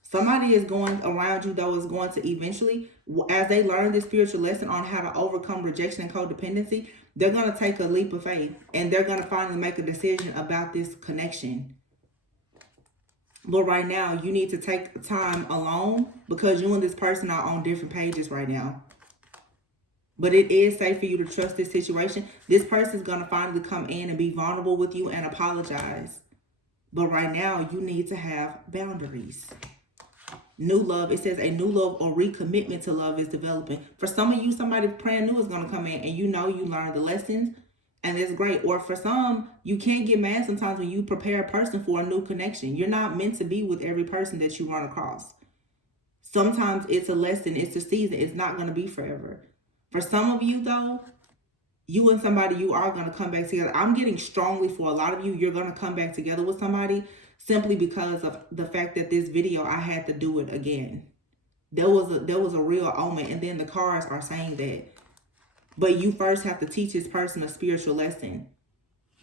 Somebody is going around you, though, is going to eventually, as they learn this spiritual lesson on how to overcome rejection and codependency, they're going to take a leap of faith and they're going to finally make a decision about this connection. But right now, you need to take time alone because you and this person are on different pages right now. But it is safe for you to trust this situation. This person is going to finally come in and be vulnerable with you and apologize. But right now, you need to have boundaries. New love, it says a new love or recommitment to love is developing. For some of you, somebody brand new is going to come in and you know you learned the lessons and it's great. Or for some, you can't get mad sometimes when you prepare a person for a new connection. You're not meant to be with every person that you run across. Sometimes it's a lesson, it's a season, it's not going to be forever. For some of you, though, you and somebody, you are going to come back together. I'm getting strongly for a lot of you, you're going to come back together with somebody simply because of the fact that this video, I had to do it again. There was a real omen, and then the cards are saying that. But you first have to teach this person a spiritual lesson.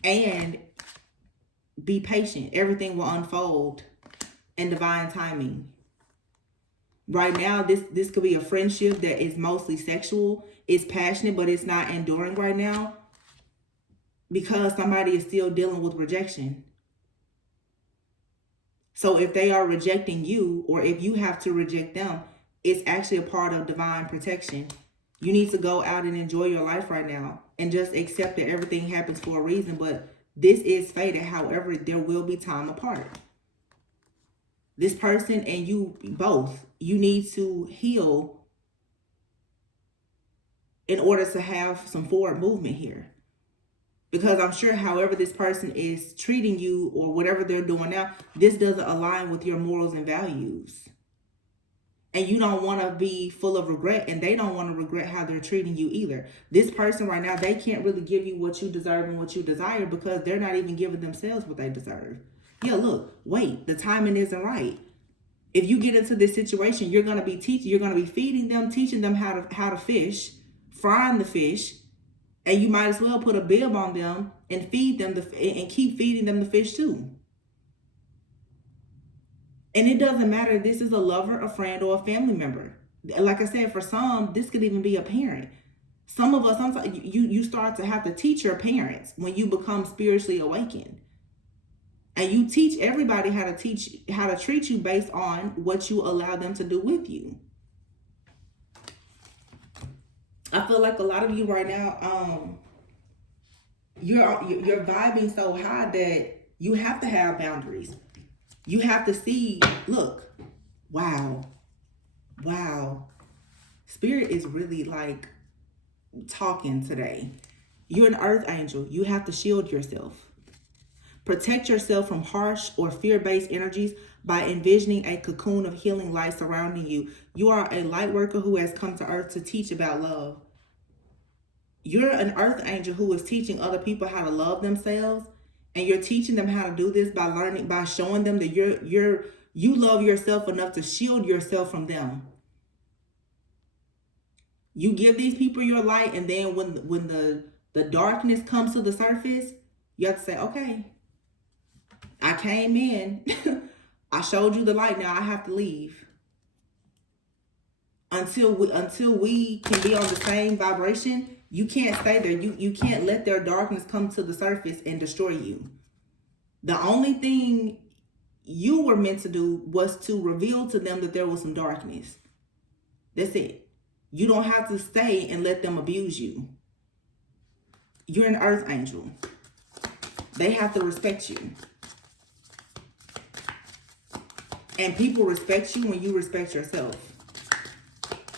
And be patient. Everything will unfold in divine timing. Right now, this could be a friendship that is mostly sexual. It's passionate, but it's not enduring right now because somebody is still dealing with rejection. So if they are rejecting you, or if you have to reject them, it's actually a part of divine protection. You need to go out and enjoy your life right now and just accept that everything happens for a reason. But this is fated. However, there will be time apart. This person and you both, you need to heal in order to have some forward movement here. Because I'm sure however this person is treating you or whatever they're doing now, this doesn't align with your morals and values. And you don't want to be full of regret, and they don't want to regret how they're treating you either. This person right now, they can't really give you what you deserve and what you desire because they're not even giving themselves what they deserve. Yeah, look, wait, the timing isn't right. If you get into this situation, you're going to be feeding them, teaching them how to fish, frying the fish, and you might as well put a bib on them and feed them and keep feeding them the fish too. And it doesn't matter if this is a lover, a friend, or a family member. Like I said, for some, this could even be a parent. Some of us, sometimes you start to have to teach your parents when you become spiritually awakened. And you teach everybody how to treat you based on what you allow them to do with you. I feel like a lot of you right now, you're vibing so high that you have to have boundaries. You have to see, look, wow. Spirit is really like talking today. You're an earth angel. You have to shield yourself. Protect yourself from harsh or fear-based energies by envisioning a cocoon of healing light surrounding you. You are a light worker who has come to earth to teach about love. You're an earth angel who is teaching other people how to love themselves, and you're teaching them how to do this by showing them that you love yourself enough to shield yourself from them. You give these people your light, and then when the darkness comes to the surface, you have to say, okay, I came in, I showed you the light, now I have to leave. Until we can be on the same vibration, you can't stay there. You can't let their darkness come to the surface and destroy you. The only thing you were meant to do was to reveal to them that there was some darkness. That's it. You don't have to stay and let them abuse you. You're an earth angel. They have to respect you. And people respect you when you respect yourself.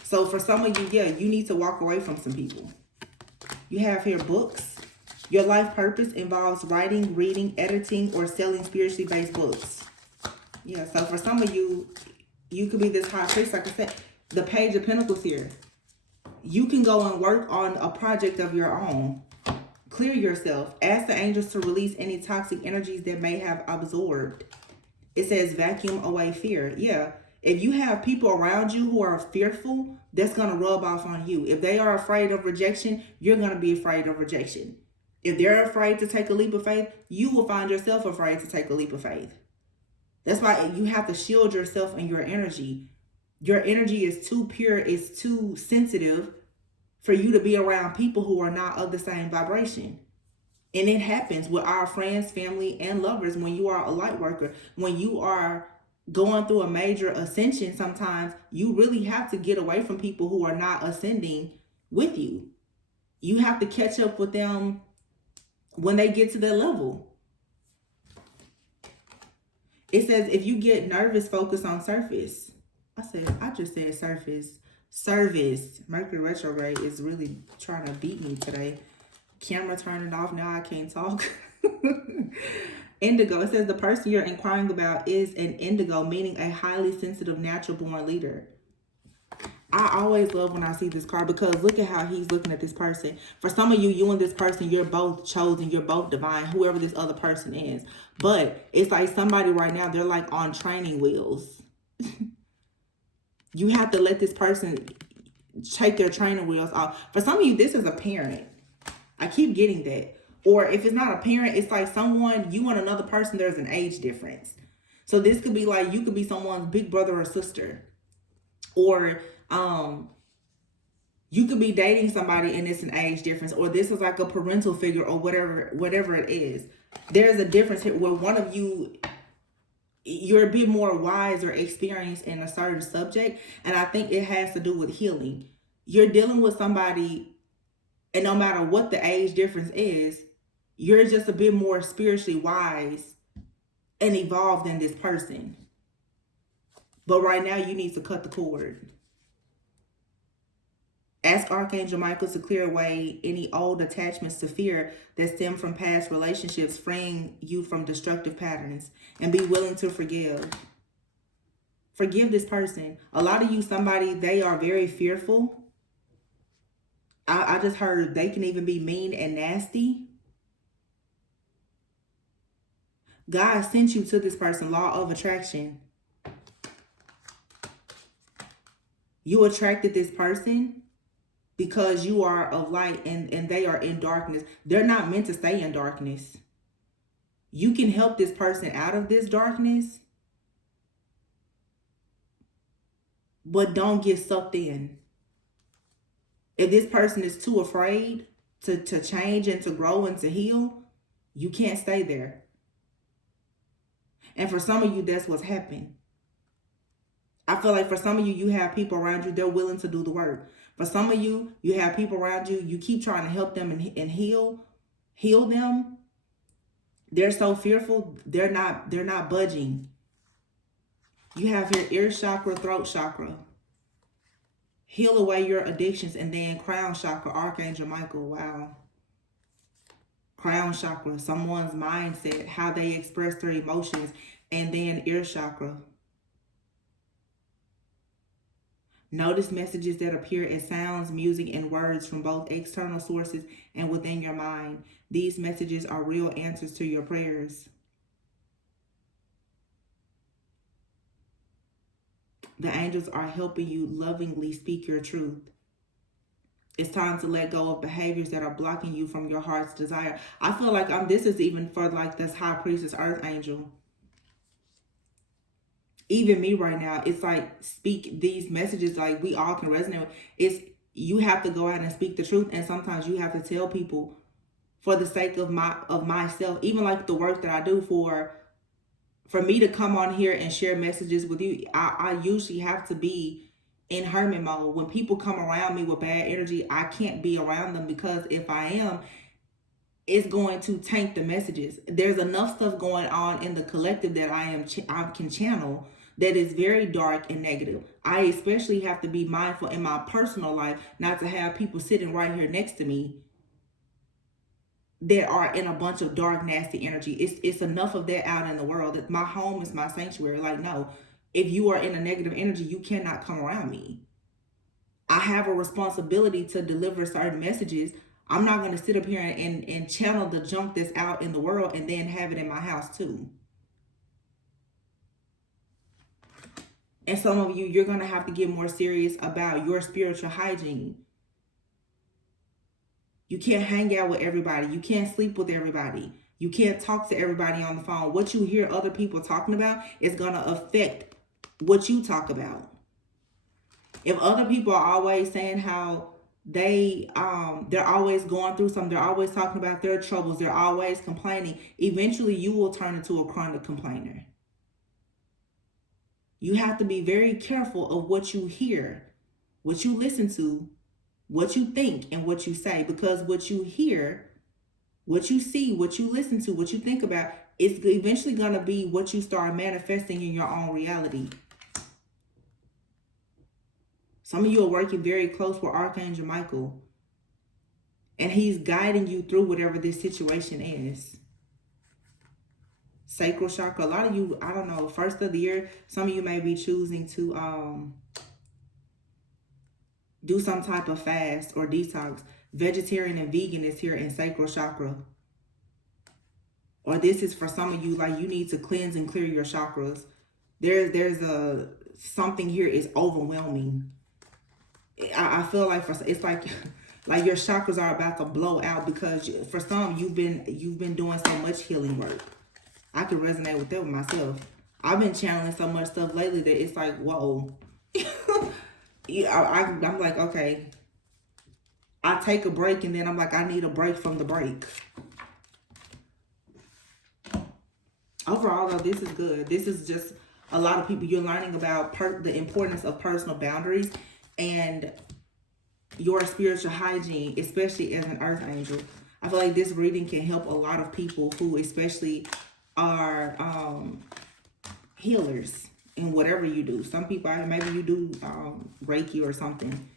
So for some of you, yeah, you need to walk away from some people. You have here books. Your life purpose involves writing, reading, editing, or selling spiritually based books. Yeah, so for some of you, you could be this high priest. Like I said, the Page of Pentacles here. You can go and work on a project of your own. Clear yourself. Ask the angels to release any toxic energies that may have absorbed. It says vacuum away fear. Yeah. If you have people around you who are fearful, that's going to rub off on you. If they are afraid of rejection, you're going to be afraid of rejection. If they're afraid to take a leap of faith, you will find yourself afraid to take a leap of faith. That's why you have to shield yourself and your energy. Your energy is too pure, it's too sensitive for you to be around people who are not of the same vibration. And it happens with our friends, family, and lovers when you are a light worker. When you are going through a major ascension, sometimes you really have to get away from people who are not ascending with you. You have to catch up with them when they get to their level. It says if you get nervous, focus on surface. I just said surface. Service. Mercury retrograde is really trying to beat me today. Camera turning off. Now I can't talk. Indigo. It says the person you're inquiring about is an indigo, meaning a highly sensitive, natural born leader. I always love when I see this card because look at how he's looking at this person. For some of you, you and this person, you're both chosen. You're both divine, whoever this other person is. But it's like somebody right now, they're like on training wheels. You have to let this person take their training wheels off. For some of you, this is a parent. I keep getting that. Or if it's not a parent, it's like someone, you and another person, there's an age difference. So this could be like, you could be someone's big brother or sister. Or you could be dating somebody and it's an age difference. Or this is like a parental figure or whatever it is. There's a difference here where one of you, you're a bit more wise or experienced in a certain subject. And I think it has to do with healing. You're dealing with somebody, and no matter what the age difference is, you're just a bit more spiritually wise and evolved than this person. But right now, you need to cut the cord. Ask Archangel Michael to clear away any old attachments to fear that stem from past relationships, freeing you from destructive patterns, and be willing to forgive. Forgive this person. A lot of you, somebody, they are very fearful. I just heard they can even be mean and nasty. God sent you to this person, law of attraction. You attracted this person because you are of light and they are in darkness. They're not meant to stay in darkness. You can help this person out of this darkness, but don't get sucked in. If this person is too afraid to change and to grow and to heal, you can't stay there. And for some of you, that's what's happened. I feel like for some of you, you have people around you, they're willing to do the work. For some of you, you have people around you, you keep trying to help them and heal them. They're so fearful, they're not budging. You have your ear chakra, throat chakra. Heal away your addictions, and then crown chakra, Archangel Michael. Wow. Crown chakra, someone's mindset, how they express their emotions, and then ear chakra. Notice messages that appear as sounds, music, and words from both external sources and within your mind. These messages are real answers to your prayers. The angels are helping you lovingly speak your truth. It's time to let go of behaviors that are blocking you from your heart's desire. I feel like this is even for like this high priestess earth angel. Even me right now, it's like speak these messages like we all can resonate with. It's you have to go out and speak the truth, and sometimes you have to tell people for the sake of myself, even like the work that I do for me to come on here and share messages with you. I usually have to be in hermit mode. When people come around me with bad energy, I can't be around them, because if I am, it's going to tank the messages. There's enough stuff going on in the collective that I can channel that is very dark and negative. I especially have to be mindful in my personal life not to have people sitting right here next to me that are in a bunch of dark, nasty energy. It's enough of that out in the world. That my home is my sanctuary. Like, no, if you are in a negative energy, you cannot come around me. I have a responsibility to deliver certain messages. I'm not going to sit up here and channel the junk that's out in the world and then have it in my house too. And some of you, you're going to have to get more serious about your spiritual hygiene. You can't hang out with everybody. You can't sleep with everybody. You can't talk to everybody on the phone. What you hear other people talking about is going to affect what you talk about. If other people are always saying how they're always going through something, they're always talking about their troubles, they're always complaining, eventually you will turn into a chronic complainer. You have to be very careful of what you hear, what you listen to, what you think, and what you say, because what you hear, what you see, what you listen to, what you think about, is eventually going to be what you start manifesting in your own reality. Some of you are working very close with Archangel Michael, and he's guiding you through whatever this situation is. Sacral chakra, a lot of you, I don't know, first of the year, some of you may be choosing to do some type of fast or detox. Vegetarian and vegan is here in sacral chakra. Or this is for some of you, like you need to cleanse and clear your chakras. There's something here is overwhelming. I feel like it's like your chakras are about to blow out, because for some you've been doing so much healing work. I can resonate with that with myself. I've been channeling so much stuff lately that it's like, whoa. I'm like, okay. I take a break and then I'm like, I need a break from the break. Overall, though, this is good. This is just a lot of people. You're learning about the importance of personal boundaries and your spiritual hygiene, especially as an earth angel. I feel like this reading can help a lot of people who especially are healers in whatever you do. Some people, maybe you do Reiki or something.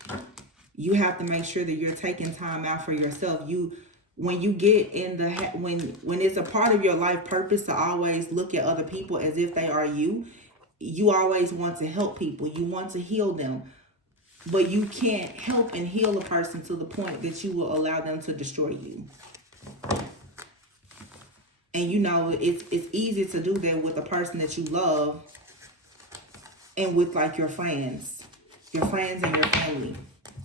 You have to make sure that you're taking time out for yourself. When you get in the when it's a part of your life purpose to always look at other people as if they are you always want to help people. You want to heal them. But you can't help and heal a person to the point that you will allow them to destroy you. And you know, it's easy to do that with a person that you love and with like your friends and your family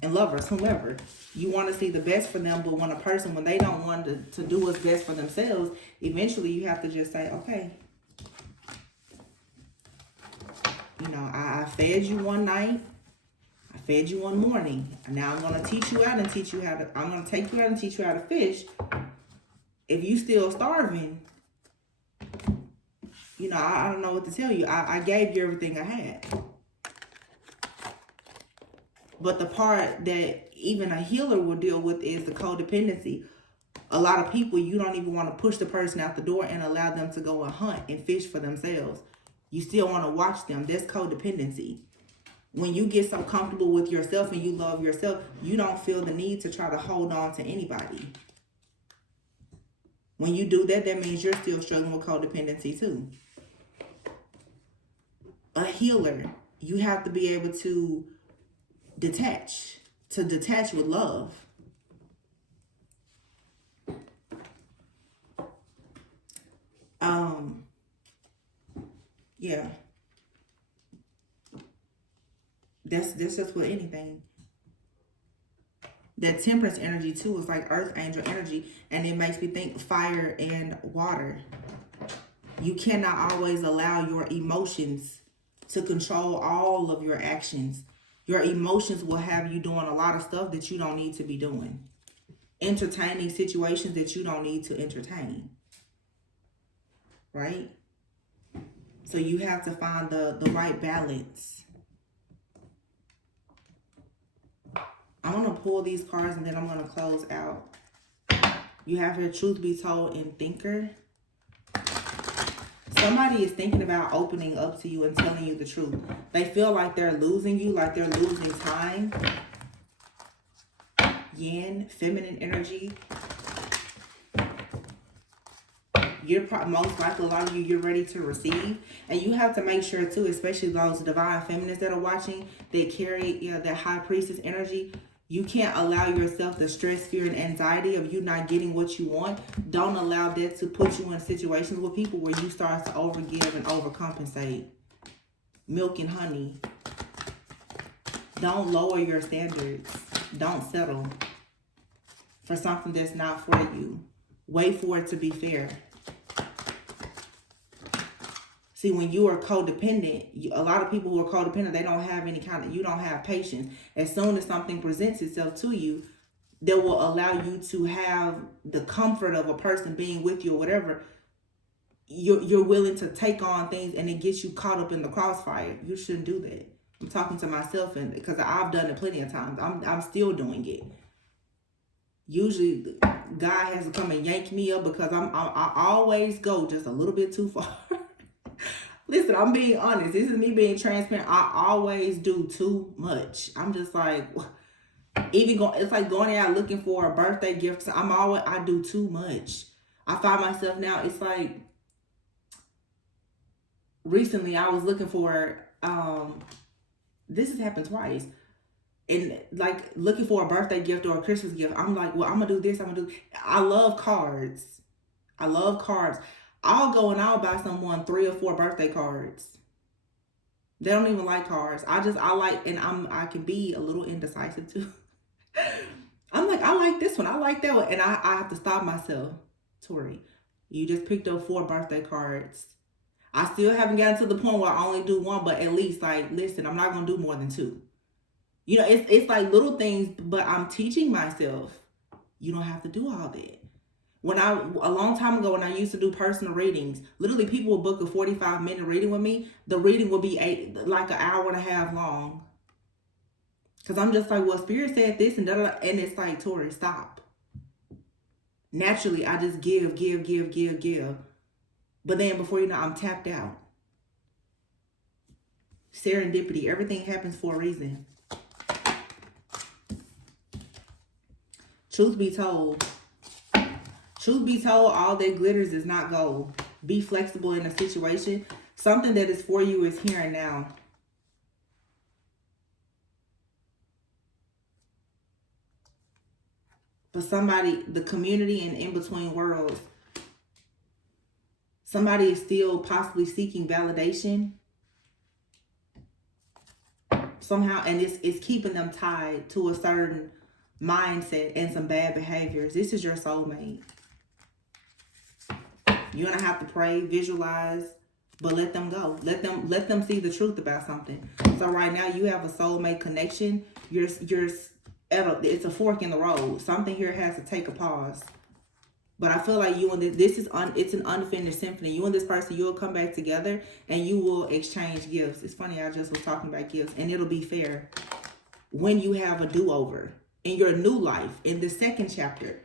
and lovers, whomever. You want to see the best for them, but when they don't want to do what's best for themselves, eventually you have to just say, okay, you know, I fed you one night. I fed you one morning. Now I'm going to teach you out and teach you how to, I'm going to take you out and teach you how to fish. If you still starving, you know, I don't know what to tell you. I gave you everything I had. But the part that even a healer will deal with is the codependency. A lot of people, you don't even want to push the person out the door and allow them to go and hunt and fish for themselves. You still want to watch them. That's codependency. When you get so comfortable with yourself and you love yourself, you don't feel the need to try to hold on to anybody. When you do that, that means you're still struggling with codependency too. A healer, you have to be able to detach with love. Yeah. That's just with anything. That temperance energy too is like earth angel energy, and it makes me think fire and water. You cannot always allow your emotions to control all of your actions. Your emotions will have you doing a lot of stuff that you don't need to be doing. Entertaining situations that you don't need to entertain. Right? So you have to find the right balance. I'm going to pull these cards and then I'm going to close out. You have here truth be told and thinker. Somebody is thinking about opening up to you and telling you the truth. They feel like they're losing you, like they're losing time. Yin, feminine energy. You're most likely, a lot of you're ready to receive. And you have to make sure too, especially those divine feminists that are watching, that carry that high priestess energy. You can't allow yourself the stress, fear, and anxiety of you not getting what you want. Don't allow that to put you in situations with people where you start to overgive and overcompensate. Milk and honey. Don't lower your standards. Don't settle for something that's not for you. Wait for it to be fair. See, when you are codependent, a lot of people who are codependent, they don't have you don't have patience. As soon as something presents itself to you, that will allow you to have the comfort of a person being with you or whatever, you're willing to take on things and it gets you caught up in the crossfire. You shouldn't do that. I'm talking to myself, and because I've done it plenty of times. I'm still doing it. Usually, God has to come and yank me up because I always go just a little bit too far. Listen, I'm being honest. This is me being transparent. I always do too much. I'm just like, it's like going out looking for a birthday gift. I do too much. I find myself now, it's like, recently I was looking for, this has happened twice. And like looking for a birthday gift or a Christmas gift. I'm like, well, I'm going to do this. I love cards. I'll go and I'll buy someone 3 or 4 birthday cards. They don't even like cards. I like, and I can be a little indecisive too. I'm like, I like this one. I like that one. And I have to stop myself. Tori, you just picked up 4 birthday cards. I still haven't gotten to the point where I only do 1, but at least like, listen, I'm not going to do more than 2. You know, it's like little things, but I'm teaching myself, you don't have to do all that. A long time ago, when I used to do personal readings, literally people would book a 45-minute reading with me. The reading would be like an hour and a half long. Because I'm just like, well, Spirit said this and da, and it's like, Tori, stop. Naturally, I just give, give, give, give, give. But then before you know, I'm tapped out. Serendipity. Everything happens for a reason. Truth be told, all that glitters is not gold. Be flexible in a situation. Something that is for you is here and now. But somebody, the community and in between worlds, somebody is still possibly seeking validation somehow, and it's keeping them tied to a certain mindset and some bad behaviors. This is your soulmate. You're gonna have to pray, visualize, but let them go. Let them see the truth about something. So right now you have a soulmate connection. It's a fork in the road. Something here has to take a pause. But I feel like you and it's an unfinished symphony. You and this person, you'll come back together and you will exchange gifts. It's funny, I just was talking about gifts, and it'll be fair when you have a do-over in your new life, in the second chapter.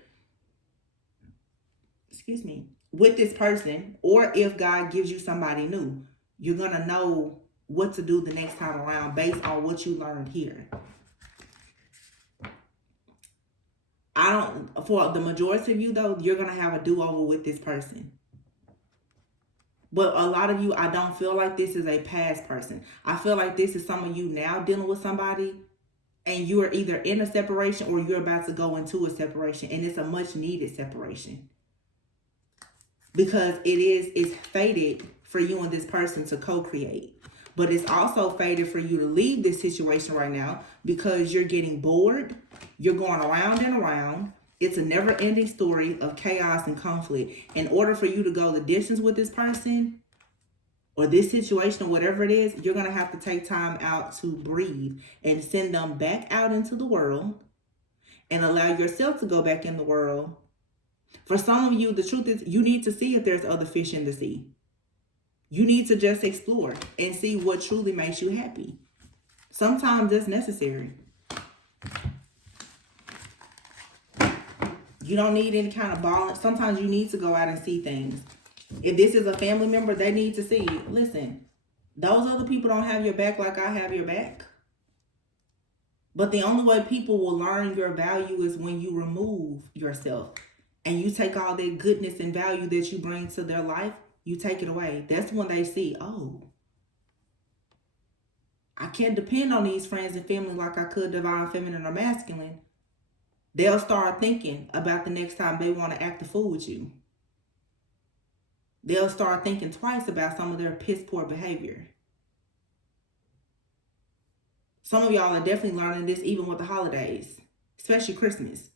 Excuse me. With this person, or if God gives you somebody new, you're going to know what to do the next time around based on what you learned here. For the majority of you though, you're going to have a do-over with this person. But a lot of you, I don't feel like this is a past person. I feel like this is some of you now dealing with somebody, and you are either in a separation or you're about to go into a separation, and it's a much needed separation. Because it's fated for you and this person to co-create. But it's also fated for you to leave this situation right now because you're getting bored. You're going around and around. It's a never-ending story of chaos and conflict. In order for you to go the distance with this person or this situation or whatever it is, you're going to have to take time out to breathe and send them back out into the world and allow yourself to go back in the world. For some of you, the truth is you need to see if there's other fish in the sea. You need to just explore and see what truly makes you happy. Sometimes that's necessary. You don't need any kind of ball. Sometimes you need to go out and see things. If this is a family member, they need to see. Listen, those other people don't have your back like I have your back. But the only way people will learn your value is when you remove yourself. And you take all that goodness and value that you bring to their life, you take it away. That's when they see, oh, I can't depend on these friends and family like I could divine feminine or masculine. They'll start thinking about the next time they want to act a fool with you. They'll start thinking twice about some of their piss poor behavior. Some of y'all are definitely learning this even with the holidays, especially Christmas.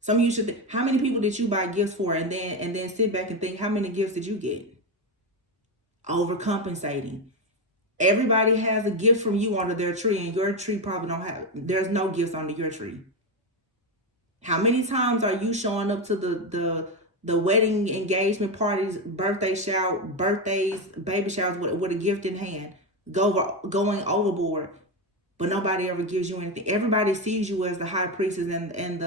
Some of you should think, how many people did you buy gifts for, and then sit back and think, how many gifts did you get? Overcompensating. Everybody has a gift from you under their tree, and your tree probably don't have, there's no gifts under your tree. How many times are you showing up to the wedding, engagement parties, birthdays, baby showers with a gift in hand, going overboard, but nobody ever gives you anything? Everybody sees you as the high priestess and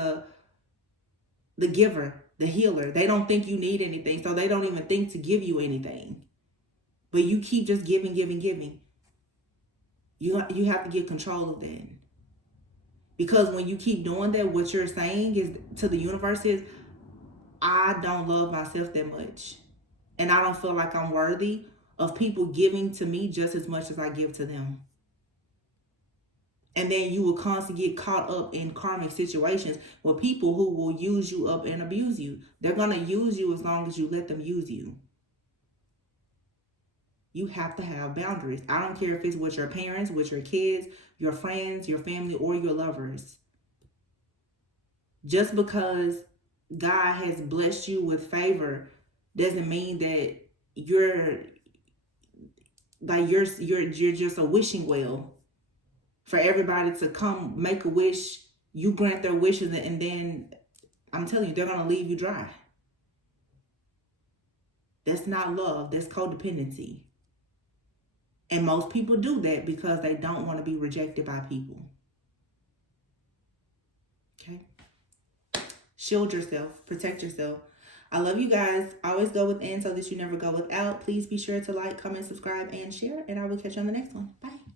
the giver, the healer. They don't think you need anything, so they don't even think to give you anything. But you keep just giving. You have to get control of that. Because when you keep doing that, what you're saying is to the universe is, I don't love myself that much. And I don't feel like I'm worthy of people giving to me just as much as I give to them. And then you will constantly get caught up in karmic situations with people who will use you up and abuse you. They're going to use you as long as you let them use you. You have to have boundaries. I don't care if it's with your parents, with your kids, your friends, your family, or your lovers. Just because God has blessed you with favor doesn't mean that you're just a wishing well for everybody to come make a wish. You grant their wishes, and then I'm telling you, they're going to leave you dry. That's not love. That's codependency. And most people do that because they don't want to be rejected by people. Shield yourself. Protect yourself. I love you guys. Always go within so that you never go without. Please be sure to like, comment, subscribe, and share. And I will catch you on the next one. Bye.